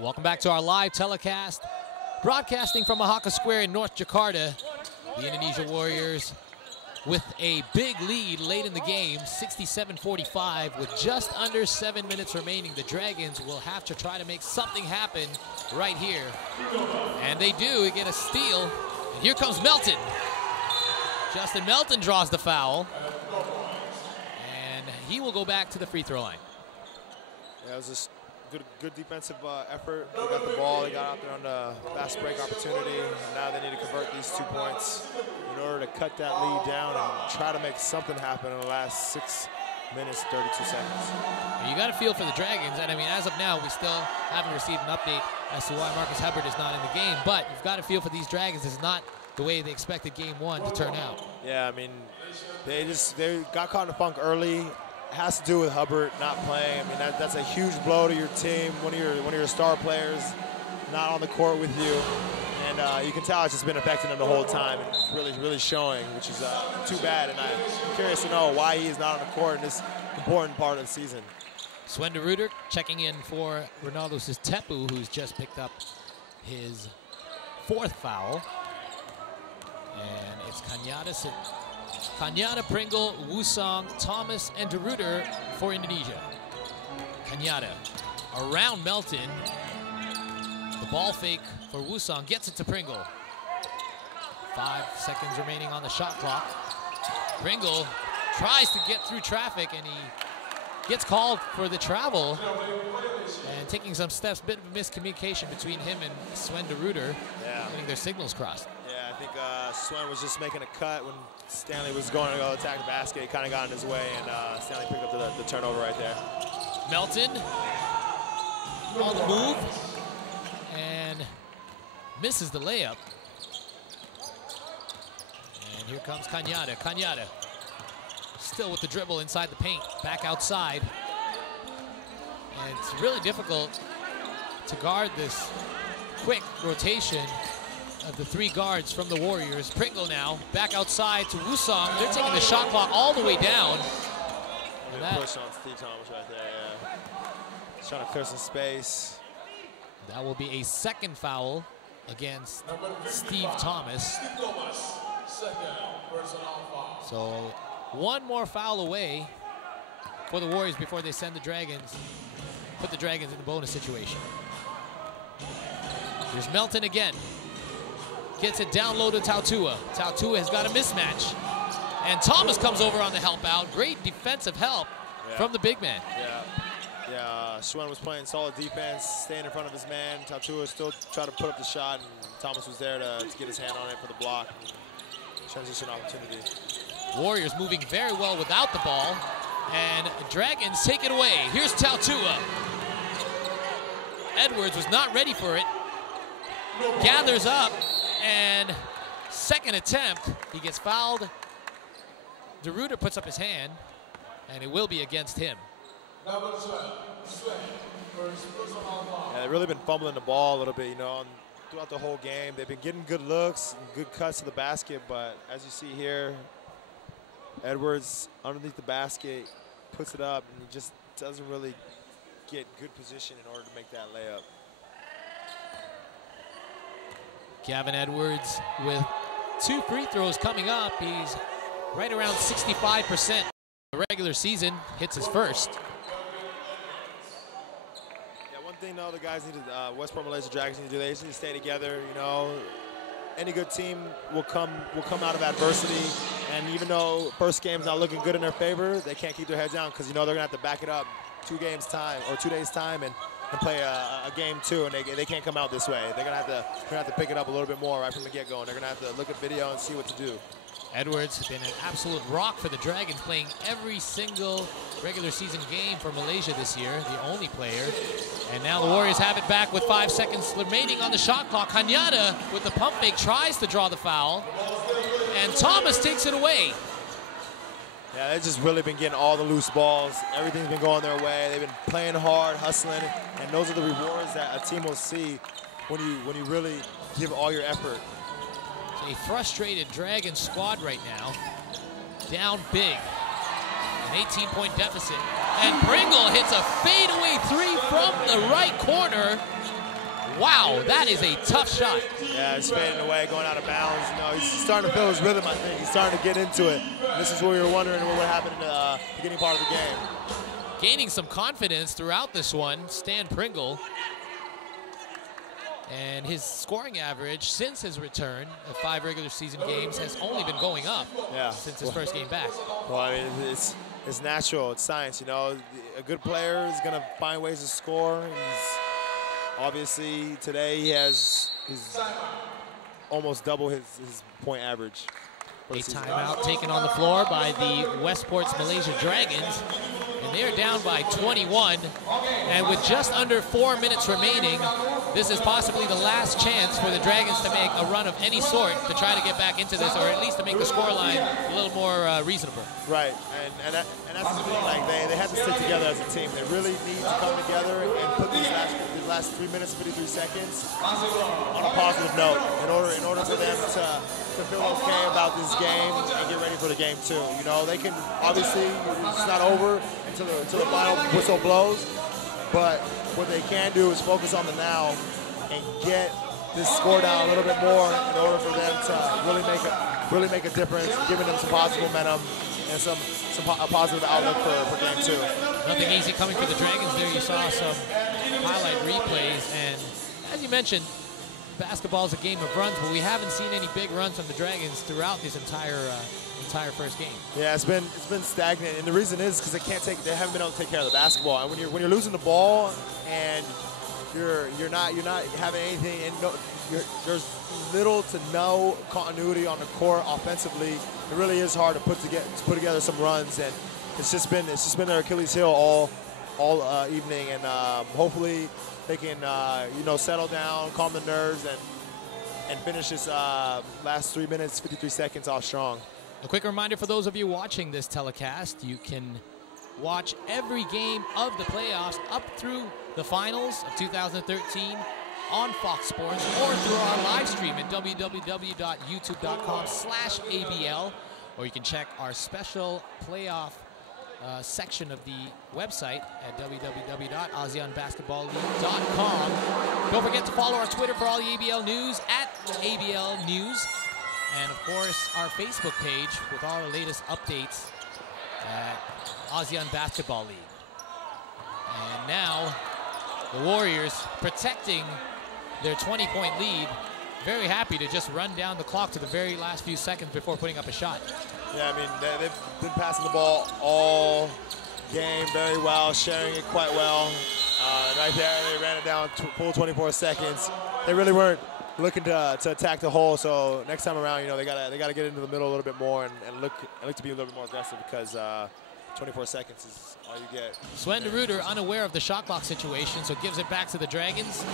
Welcome back to our live telecast, broadcasting from Mahaka Square in North Jakarta. The Indonesia Warriors with a big lead late in the game, 67-45, with just under 7 minutes remaining. The Dragons will have to try to make something happen right here. And they do, they get a steal. And here comes Melton. Justin Melton draws the foul. And he will go back to the free throw line. Yeah, it was just good defensive effort. They got the ball, they got out there on the fast break opportunity. Now they need to convert these 2 points in order to cut that lead down and try to make something happen in the last 6 minutes, 32 seconds. You got to feel for the Dragons, and I mean, as of now, we still haven't received an update as to why Marcus Hubbard is not in the game, but you've got to feel for these Dragons. It's not the way they expected Game 1 to turn out. Yeah, I mean, they got caught in the funk early. It has to do with Hubbard not playing. I mean, that's a huge blow to your team. One of your star players not on the court with you, and you can tell it's just been affecting him the whole time. And it's really showing, which is too bad. And I'm curious to know why he is not on the court in this important part of the season. Sven de Ruyter checking in for Ronaldo Sistepu, who's just picked up his 4th foul. And it's Cañada, Pringle, Wusong, Thomas, and de Ruyter for Indonesia. Cañada around Melton. The ball fake for Wusong, gets it to Pringle. 5 seconds remaining on the shot clock. Pringle tries to get through traffic, and he gets called for the travel. And taking some steps, bit of a miscommunication between him and Sven de Ruyter, getting their signals crossed. Yeah, I think Sven was just making a cut when Stanley was going to go attack the basket. He kind of got in his way, and Stanley picked up the turnover right there. Melton on the move and misses the layup. And here comes Cañada. Cañada still with the dribble inside the paint, back outside. And it's really difficult to guard this quick rotation of the 3 guards from the Warriors. Pringle now back outside to Wusong. They're taking the shot clock all the way down. Push on Steve Thomas right there, yeah. He's trying to clear some space. That will be a 2nd foul against Steve Thomas. So 1 more foul away for the Warriors before they send the Dragons, put the Dragons in the bonus situation. Here's Melton again. Gets it down low to Tautua. Tautua has got a mismatch. And Thomas comes over on the help out. Great defensive help from the big man. Yeah, Schwen was playing solid defense, staying in front of his man. Tatua still tried to put up the shot, and Thomas was there to get his hand on it for the block. Transition opportunity. Warriors moving very well without the ball, and Dragons take it away. Here's Tatua. Edwards was not ready for it. Gathers up, and second attempt, he gets fouled. DeRuiter puts up his hand, and it will be against him. Yeah, they've really been fumbling the ball a little bit, you know, throughout the whole game. They've been getting good looks, and good cuts to the basket, but as you see here, Edwards underneath the basket puts it up, and he just doesn't really get good position in order to make that layup. Gavin Edwards with 2 free throws coming up. He's right around 65%. The regular season hits his first. One thing though, the guys need to, Westport Malaysia Dragons need to do, they just need to stay together, you know. Any good team will come out of adversity, and even though first game's not looking good in their favor, they can't keep their heads down because, you know, they're gonna have to back it up 2 days time, and play a game 2, and they can't come out this way. They're gonna have to pick it up a little bit more right from the get-go, and they're gonna have to look at video and see what to do. Edwards has been an absolute rock for the Dragons, playing every single regular season game for Malaysia this year, the only player. And now the Warriors have it back with 5 seconds remaining on the shot clock. Kanyada with the pump fake tries to draw the foul, and Thomas takes it away. Yeah, they've just really been getting all the loose balls. Everything's been going their way. They've been playing hard, hustling, and those are the rewards that a team will see when you really give all your effort. A frustrated Dragon squad right now, down big, an 18-point deficit, and Pringle hits a fadeaway 3 from the right corner. Wow, that is a tough shot. Yeah, he's fading away, going out of bounds. You know, he's starting to feel his rhythm, I think. He's starting to get into it. And this is where we were wondering what would happen in the beginning part of the game. Gaining some confidence throughout this one, Stan Pringle. And his scoring average since his return of 5 regular season games has only been going up since his first game back. Well, I mean, it's natural. It's science, you know. A good player is going to find ways to score. Obviously, today he's almost double his point average. A timeout taken on the floor by the Westports Malaysia Dragons. And they're down by 21. And with just under 4 minutes remaining, this is possibly the last chance for the Dragons to make a run of any sort to try to get back into this, or at least to make the scoreline a little more reasonable. Right, and that's the thing. Like they have to stick together as a team. They really need to come together and put these last 3 minutes, 53 seconds on a positive note in order for them to feel okay about this game and get ready for the game 2. You know, they can obviously, it's not over until the final whistle blows, but what they can do is focus on the now and get this score down a little bit more in order for them to really make a difference, giving them some positive momentum and a positive outlook for game 2. Nothing easy coming for the Dragons there. You saw some highlight replays, and as you mentioned, basketball is a game of runs, but we haven't seen any big runs from the Dragons throughout this entire first game. Yeah, it's been stagnant, and the reason is because they haven't been able to take care of the basketball. And when you're losing the ball and you're not having anything, and there's little to no continuity on the court offensively, it really is hard to put together some runs, and it's just been their Achilles heel all evening, and hopefully they can settle down, calm the nerves, and finish this last 3 minutes 53 seconds off strong. A quick reminder for those of you watching this telecast, you can watch every game of the playoffs up through the finals of 2013 on Fox Sports or through our live stream at www.youtube.com/ABL, or you can check our special playoff section of the website at www.ASEANBasketballLeague.com. Don't forget to follow our Twitter for all the ABL news at ABL News. And of course, our Facebook page with all the latest updates at ASEAN Basketball League. And now, the Warriors protecting their 20-point lead very happy to just run down the clock to the very last few seconds before putting up a shot. Yeah, I mean, they've been passing the ball all game very well, sharing it quite well. Right there, they ran it down full 24 seconds. They really weren't looking to attack the hole. So next time around, you know, they gotta get into the middle a little bit more and look to be a little bit more aggressive, because 24 seconds is all you get. Sven de Ruyter unaware of the shot clock situation, so gives it back to the Dragons.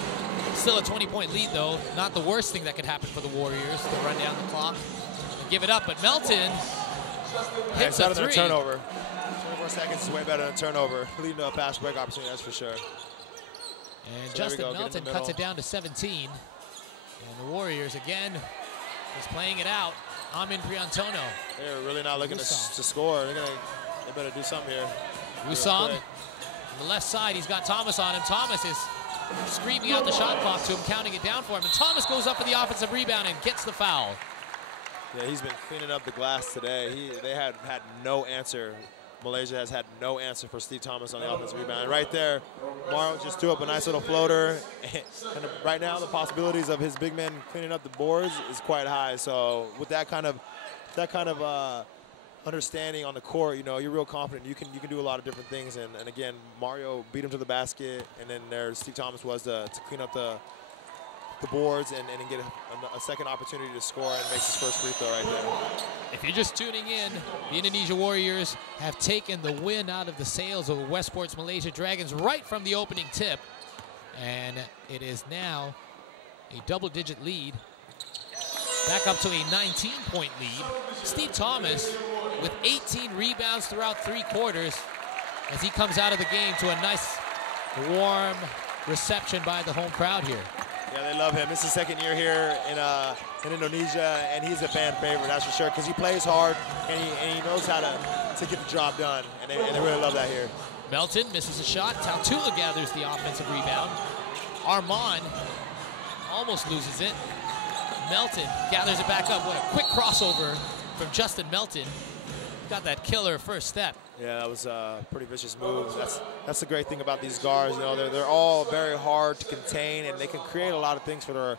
Still a 20-point lead, though. Not the worst thing that could happen for the Warriors to run down the clock and give it up. But Melton hits a three. Turnover. 24 seconds is way better than a turnover. Leading to a fast break opportunity, that's for sure. And so Justin Melton cuts it down to 17. And the Warriors, again, is playing it out. Amin Priantono. They're really not looking to score. They better do something here. Wusong, on the left side, he's got Thomas on him. Thomas is screaming out the shot clock to him, counting it down for him. And Thomas goes up for the offensive rebound and gets the foul. Yeah, he's been cleaning up the glass today. They had no answer. Malaysia has had no answer for Steve Thomas on the offensive rebound. And right there, Mario just threw up a nice little floater. And right now, the possibilities of his big men cleaning up the boards is quite high. So with that kind of understanding on the court, you know, you're real confident. You can do a lot of different things. And again, Mario beat him to the basket, and then there Steve Thomas was to clean up the boards and get a second opportunity to score, and makes his first free throw right there. If you're just tuning in, the Indonesia Warriors have taken the win out of the sails of the Westports Malaysia Dragons right from the opening tip. And it is now a double-digit lead, back up to a 19-point lead. Steve Thomas with 18 rebounds throughout 3 quarters as he comes out of the game to a nice, warm reception by the home crowd here. Yeah, they love him. It's his second year here in Indonesia, and he's a fan favorite, that's for sure, because he plays hard and he knows how to get the job done, and they really love that here. Melton misses a shot. Tautula gathers the offensive rebound. Armand almost loses it. Melton gathers it back up. What a quick crossover from Justin Melton. Got that killer first step. Yeah, that was a pretty vicious move. That's the great thing about these guards. You know, they're all very hard to contain, and they can create a lot of things for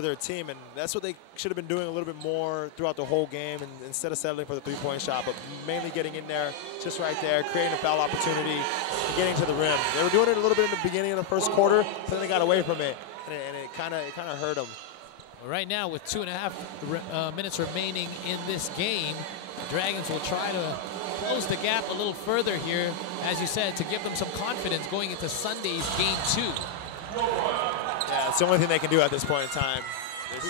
their team, and that's what they should have been doing a little bit more throughout the whole game, and instead of settling for the three-point shot, but mainly getting in there, just right there, creating a foul opportunity, and getting to the rim. They were doing it a little bit in the beginning of the first quarter, but then they got away from it, and it kind of hurt them. Right now, with 2.5 minutes remaining in this game, the Dragons will try to close the gap a little further here, as you said, to give them some confidence going into Sunday's game 2. Yeah, it's the only thing they can do at this point in time.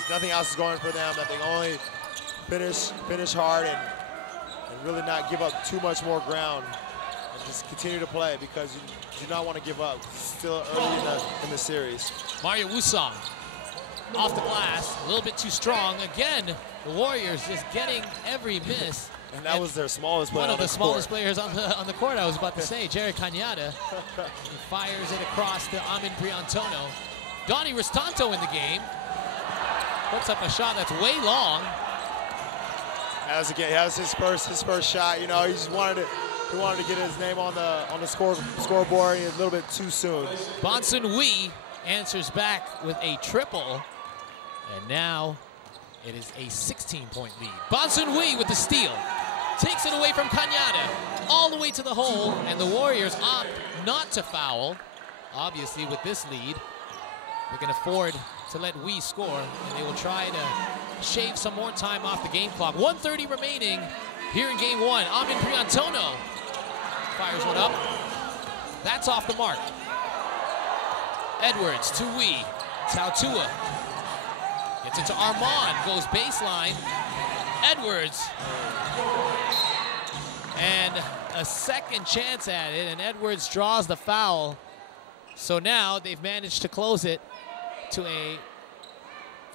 Nothing else is going for them. That they can only finish hard and really not give up too much more ground, and just continue to play, because you do not want to give up. Still early in the series. Mario Wusong off the glass, a little bit too strong. Again, the Warriors just getting every miss. And that was their smallest player. One of the smallest players on the court, I was about to say, Jerry Cañada. He fires it across to Amin Priantono. Donnie Restanto in the game. Puts up a shot that's way long. That was his first shot. You know, he just wanted to get his name on the scoreboard a little bit too soon. Bonsun Wee answers back with a triple, and now it is a 16-point lead. Bonsun Wee with the steal. Takes it away from Cañada, all the way to the hole, and the Warriors opt not to foul. Obviously, with this lead, they can afford to let Wee score, and they will try to shave some more time off the game clock. 1:30 remaining here in game 1. Amin Priantono fires one up. That's off the mark. Edwards to Wee. Tautua gets it to Armand, goes baseline. Edwards. And a second chance at it, and Edwards draws the foul. So now they've managed to close it to a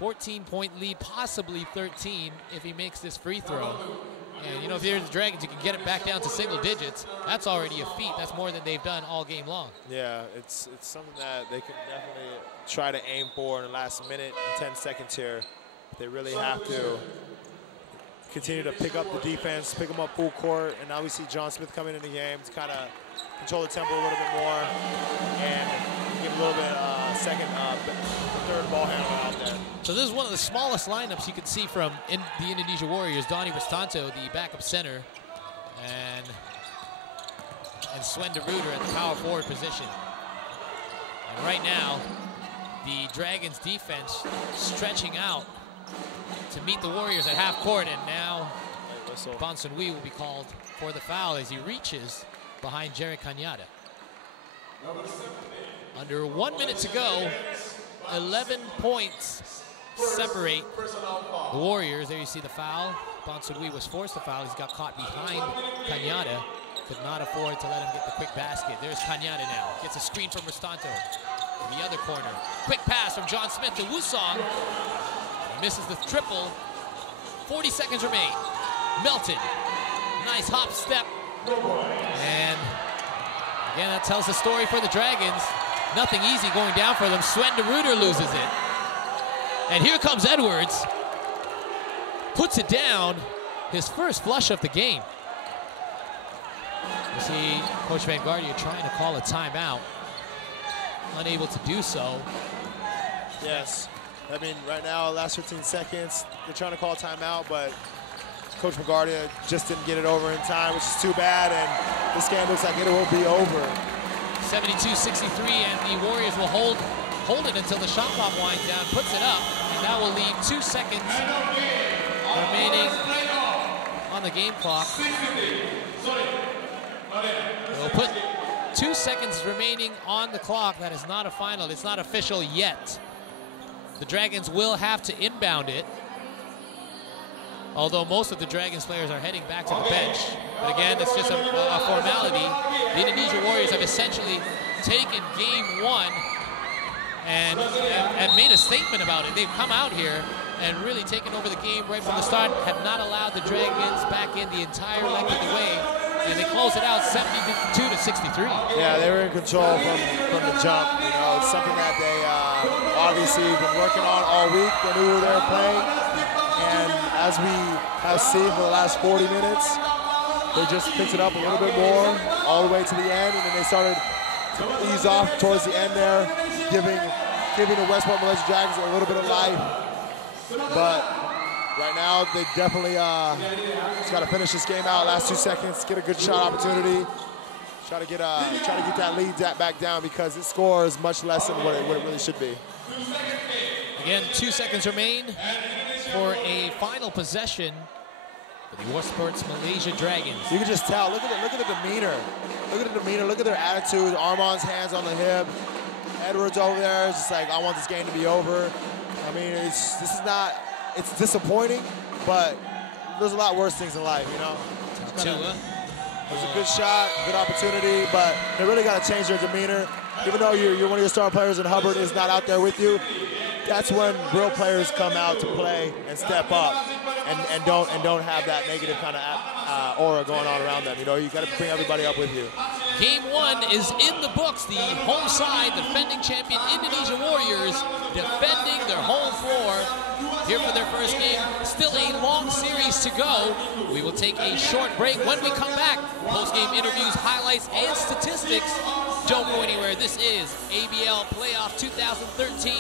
14-point lead, possibly 13 if he makes this free throw. And you know, if you're the Dragons, you can get it back down to single digits. That's already a feat. That's more than they've done all game long. Yeah, it's something that they can definitely try to aim for in the last minute and 10 seconds here. They really have to continue to pick up the defense, pick them up full court, and now we see John Smith coming in the game to kind of control the tempo a little bit more and give a little bit third ball handler out there. So this is one of the smallest lineups you can see from the Indonesia Warriors. Donnie Ristanto, the backup center, and Sven de Ruyter at the power forward position. And right now, the Dragons defense stretching out to meet the Warriors at half court, and now Bon Sun-Hui will be called for the foul as he reaches behind Jerry Cañada. Under 1 minute to go, 11 points separate the Warriors. There you see the foul. Bon Sun-Hui was forced to foul. He's got caught behind Cañada. Could not afford to let him get the quick basket. There's Cañada now. Gets a screen from Ristanto in the other corner. Quick pass from John Smith to Wusong. Misses the triple. 40 seconds remain. Melton. Nice hop step. And again, that tells the story for the Dragons. Nothing easy going down for them. Sven de Ruyter loses it. And here comes Edwards. Puts it down. His first flush of the game. You see Coach Van Guardia trying to call a timeout. Unable to do so. Yes. I mean, right now, last 15 seconds, they're trying to call a timeout, but Coach Van Guardia just didn't get it over in time, which is too bad, and this game looks like it will be over. 72-63, and the Warriors will hold it until the shot clock winds down, puts it up, and that will leave 2 seconds remaining on the game clock. We'll put 2 seconds remaining on the clock. That is not a final. It's not official yet. The Dragons will have to inbound it, although most of the Dragons players are heading back to the bench. But again, it's just a formality. The Indonesia Warriors have essentially taken game one and made a statement about it. They've come out here and really taken over the game right from the start, have not allowed the Dragons back in the entire length of the way, and they close it out 72-63. Yeah, they were in control from the jump. You know, it's something that they obviously been working on all week. They knew they were playing, and as we have seen for the last 40 minutes, they just picked it up a little bit more all the way to the end, and then they started to ease off towards the end there, giving the Westports Malaysia Dragons a little bit of life. But right now, they definitely just got to finish this game out. Last 2 seconds, get a good shot opportunity. Try to get that lead back down, because this score is much less than what it really should be. Again, 2 seconds remain for a final possession for the Westports Malaysia Dragons. You can just tell. Look at the demeanor. Look at the demeanor. Look at their attitude. Armand's hands on the hip. Edwards over there is just like, I want this game to be over. I mean, it's disappointing, but there's a lot worse things in life, you know. It was a good shot, good opportunity, but they really got to change their demeanor. Even though you're one of your star players and Hubbard is not out there with you, that's when real players come out to play and step up and don't have that negative kind of aura going on around them. You know, you got to bring everybody up with you. Game one is in the books. The home side, defending champion Indonesia Warriors, defending their home floor here for their first game. Still a long series to go. We will take a short break. When we come back, post-game interviews, highlights, and statistics. Don't go anywhere. This is ABL Playoff 2013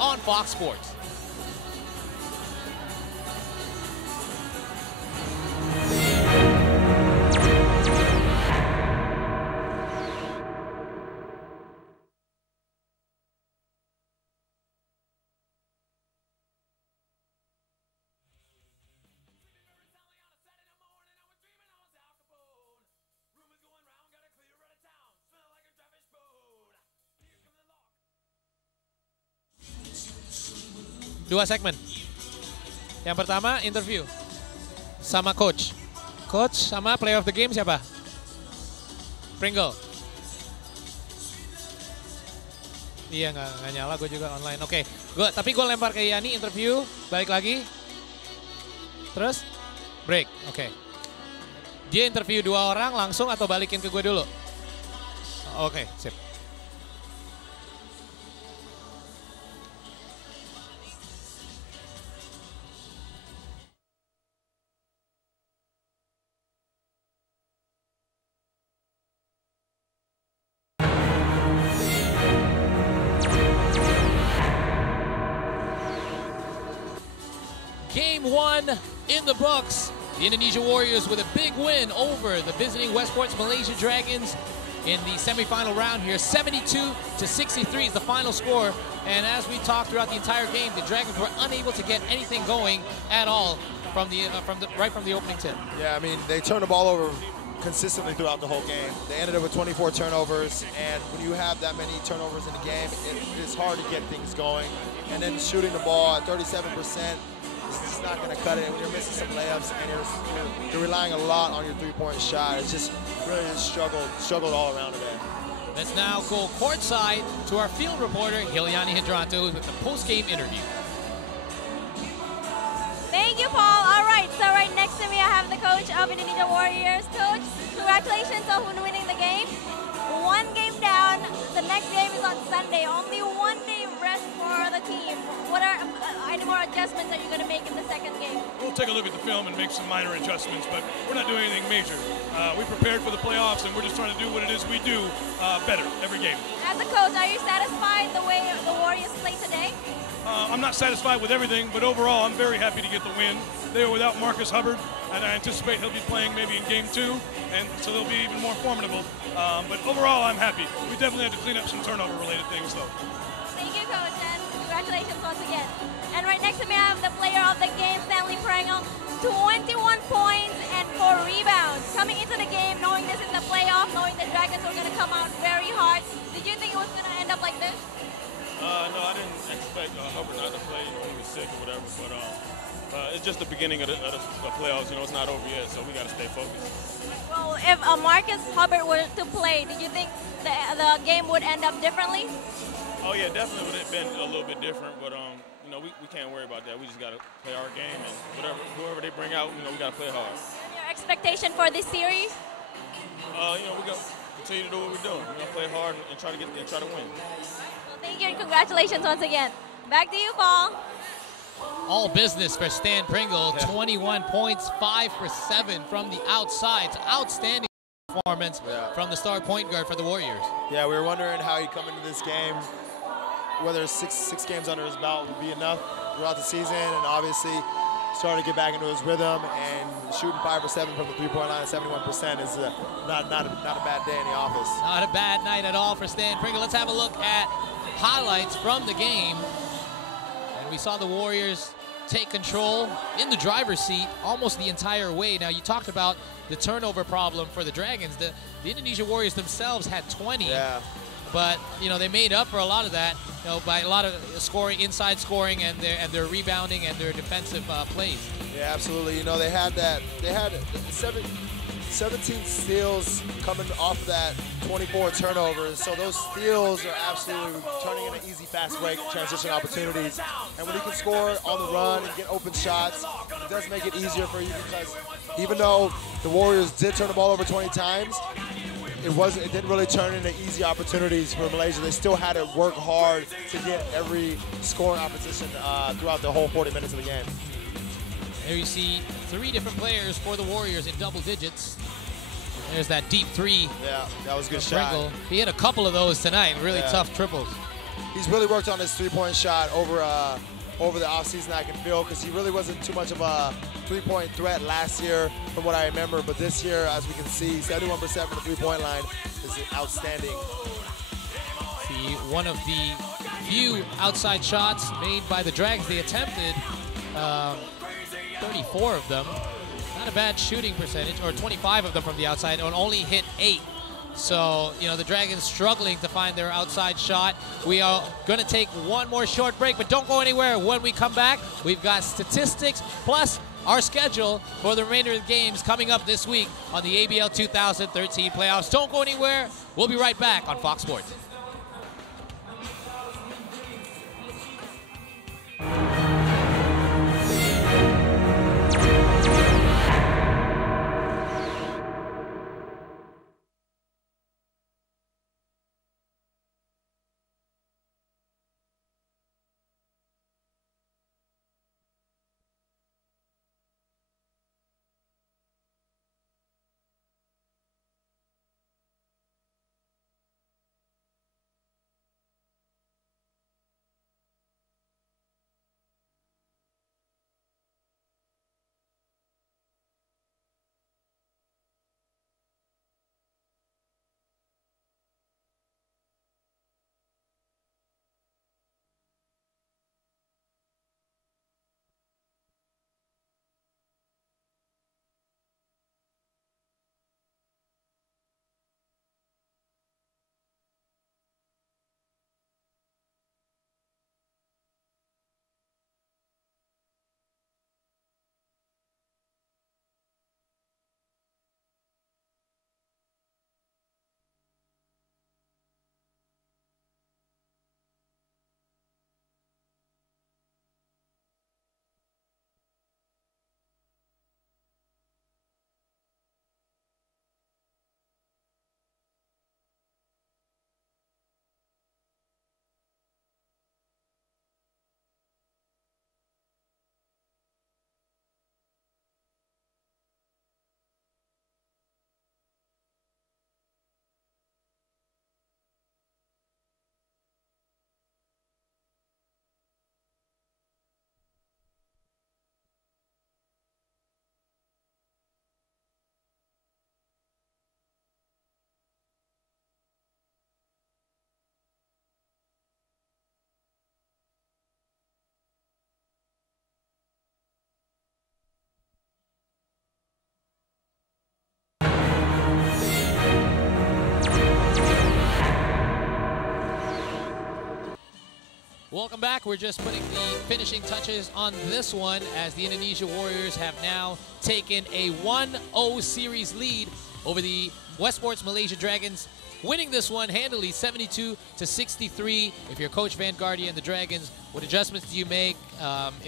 on Fox Sports. Dua segmen. Yang pertama interview sama coach. Coach sama player of the game siapa? Pringle. Iya nggak nyala, gue juga online. Oke, tapi gue lempar ke Yani interview, balik lagi. Terus break. Oke. Dia interview 2 orang langsung atau balikin ke gue dulu? Oke, sip. 1 in the books. The Indonesia Warriors with a big win over the visiting Westports Malaysia Dragons in the semifinal round here. 72-63 is the final score. And as we talked throughout the entire game, the Dragons were unable to get anything going at all right from the opening tip. Yeah, I mean, they turned the ball over consistently throughout the whole game. They ended up with 24 turnovers, and when you have that many turnovers in a game, it is hard to get things going. And then shooting the ball at 37%, it's not going to cut it when you're missing some layups and you're relying a lot on your three-point shot. It's just really struggled all around today. Let's now go courtside to our field reporter, Hilyani Hidranto, with the post-game interview. Thank you, Paul. All right, so right next to me, I have the coach of Indonesia Warriors. Coach, congratulations on winning the game. 1 game down. The next game is on Sunday. Only 1 day rest for the team. What are any more adjustments that you're going to make in the second game? We'll take a look at the film and make some minor adjustments, but we're not doing anything major. We prepared for the playoffs, and we're just trying to do what it is we do better every game. As a coach, are you satisfied the way the Warriors played today? I'm not satisfied with everything, but overall, I'm very happy to get the win. They were without Marcus Hubbard, and I anticipate he'll be playing maybe in game 2, and so they'll be even more formidable. But overall, I'm happy. We definitely had to clean up some turnover-related things, though. Thank you, Coach, and congratulations once again. And right next to me, I have the player of the game, Stanley Prangle, 21 points and 4 rebounds. Coming into the game, knowing this is the playoff, knowing the Dragons were going to come out very hard, did you think it was going to end up like this? No, I didn't expect Hubbard not to play. He was sick or whatever, but it's just the beginning of the playoffs. It's not over yet, so we got to stay focused. Well, if Marcus Hubbard were to play, did you think the game would end up differently? Oh yeah, definitely would have been a little bit different, but we can't worry about that. We just got to play our game, and whoever they bring out, we got to play hard. And your expectation for this series? We got to continue to do what we're doing. We're gonna play hard and try to get there, try to win. Thank you and congratulations once again. Back to you, Paul. All business for Stan Pringle. 21 points, 5 for 7 from the outside. It's outstanding performance from the star point guard for the Warriors. Yeah, we were wondering how he'd come into this game, whether six games under his belt would be enough throughout the season, and obviously started to get back into his rhythm, and shooting 5 for 7 from the three-point line at 71% is not a bad day in the office. Not a bad night at all for Stan Pringle. Let's have a look at highlights from the game. And we saw the Warriors take control in the driver's seat almost the entire way. Now, you talked about the turnover problem for the Dragons. The Indonesia Warriors themselves had 20. Yeah. But, they made up for a lot of that, by a lot of scoring, inside scoring, and their rebounding and their defensive plays. Yeah, absolutely. They had 17 steals coming off of that 24 turnovers. So those steals are absolutely turning into easy, fast break transition opportunities. And when you can score on the run and get open shots, it does make it easier for you, because even though the Warriors did turn the ball over 20 times, it didn't really turn into easy opportunities for Malaysia. They still had to work hard to get every scoring opposition throughout the whole 40 minutes of the game. There you see 3 different players for the Warriors in double digits. There's that deep 3. Yeah, that was a good shot. Pringle. He had a couple of those tonight, really tough triples. He's really worked on his three-point shot over the offseason, I can feel, because he really wasn't too much of a three-point threat last year from what I remember, but this year, as we can see, 71% from the three-point line is outstanding. See, one of the few outside shots made by the Dragons. They attempted 34 of them. Not a bad shooting percentage, or 25 of them from the outside, and only hit 8. So, the Dragons struggling to find their outside shot. We are going to take one more short break, but don't go anywhere. When we come back, we've got statistics plus our schedule for the remainder of the games coming up this week on the ABL 2013 playoffs. Don't go anywhere. We'll be right back on Fox Sports. Welcome back. We're just putting the finishing touches on this one as the Indonesia Warriors have now taken a 1-0 series lead over the Westports Malaysia Dragons, winning this one handily 72-63. If you're Coach Van Guardia and the Dragons, what adjustments do you make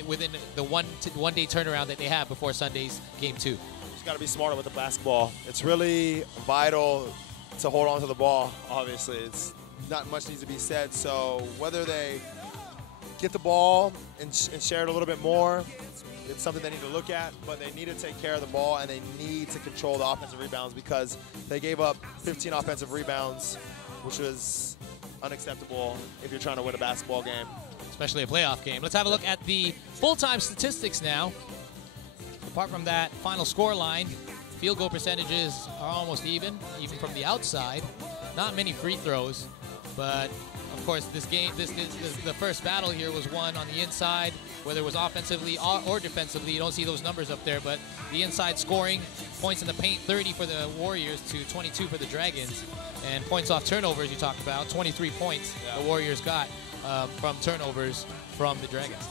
within the one-day turnaround that they have before Sunday's Game 2? Just got to be smarter with the basketball. It's really vital to hold on to the ball, obviously. It's not much needs to be said, so whether they get the ball and share it a little bit more, it's something they need to look at, but they need to take care of the ball and they need to control the offensive rebounds because they gave up 15 offensive rebounds, which was unacceptable if you're trying to win a basketball game. Especially a playoff game. Let's have a look at the full-time statistics now. Apart from that final score line, field goal percentages are almost even from the outside. Not many free throws, but of course, this the first battle here was won on the inside, whether it was offensively or defensively. You don't see those numbers up there, but the inside scoring, points in the paint, 30 for the Warriors to 22 for the Dragons. And points off turnovers you talked about, 23 points the Warriors got from turnovers from the Dragons.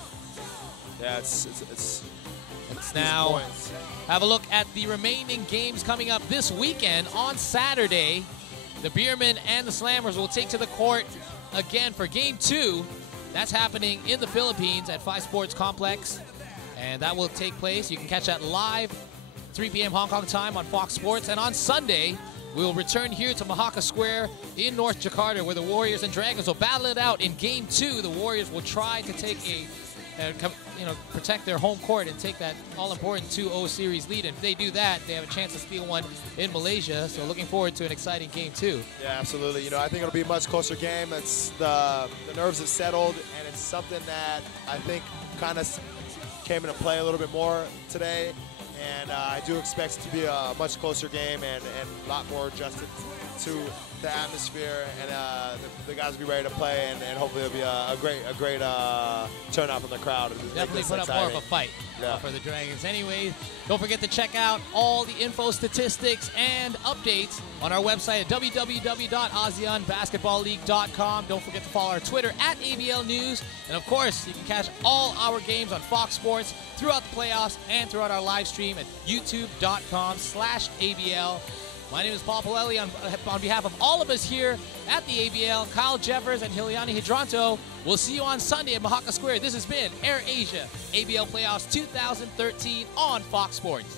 Yeah, it's now points. Have a look at the remaining games coming up this weekend. On Saturday, the Beermen and the Slammers will take to the court again for Game 2. That's happening in the Philippines at 5 Sports Complex, and that will take place. You can catch that live 3 p.m. Hong Kong time on Fox Sports. And on Sunday, we will return here to Mahaka Square in North Jakarta, where the Warriors and Dragons will battle it out in Game 2. The Warriors will try to take protect their home court and take that all-important 2-0 series lead. And if they do that, they have a chance to steal one in Malaysia. So looking forward to an exciting Game 2. Yeah, absolutely. You know, I think it'll be a much closer game. It's the nerves have settled, and it's something that I think kind of came into play a little bit more today. And I do expect it to be a much closer game and a lot more adjusted to the atmosphere, and the guys will be ready to play, and hopefully it'll be a great turnout from the crowd. Definitely put up more of a fight for the Dragons. Anyways, don't forget to check out all the info, statistics, and updates on our website at www.ASEANBasketballLeague.com. Don't forget to follow our Twitter at ABL News. And of course, you can catch all our games on Fox Sports throughout the playoffs and throughout our live stream at youtube.com/ABL. My name is Paul Palelli. On behalf of all of us here at the ABL, Kyle Jeffers and Hiliani Hidranto, we'll see you on Sunday at Mahaka Square. This has been AirAsia ABL Playoffs 2013 on Fox Sports.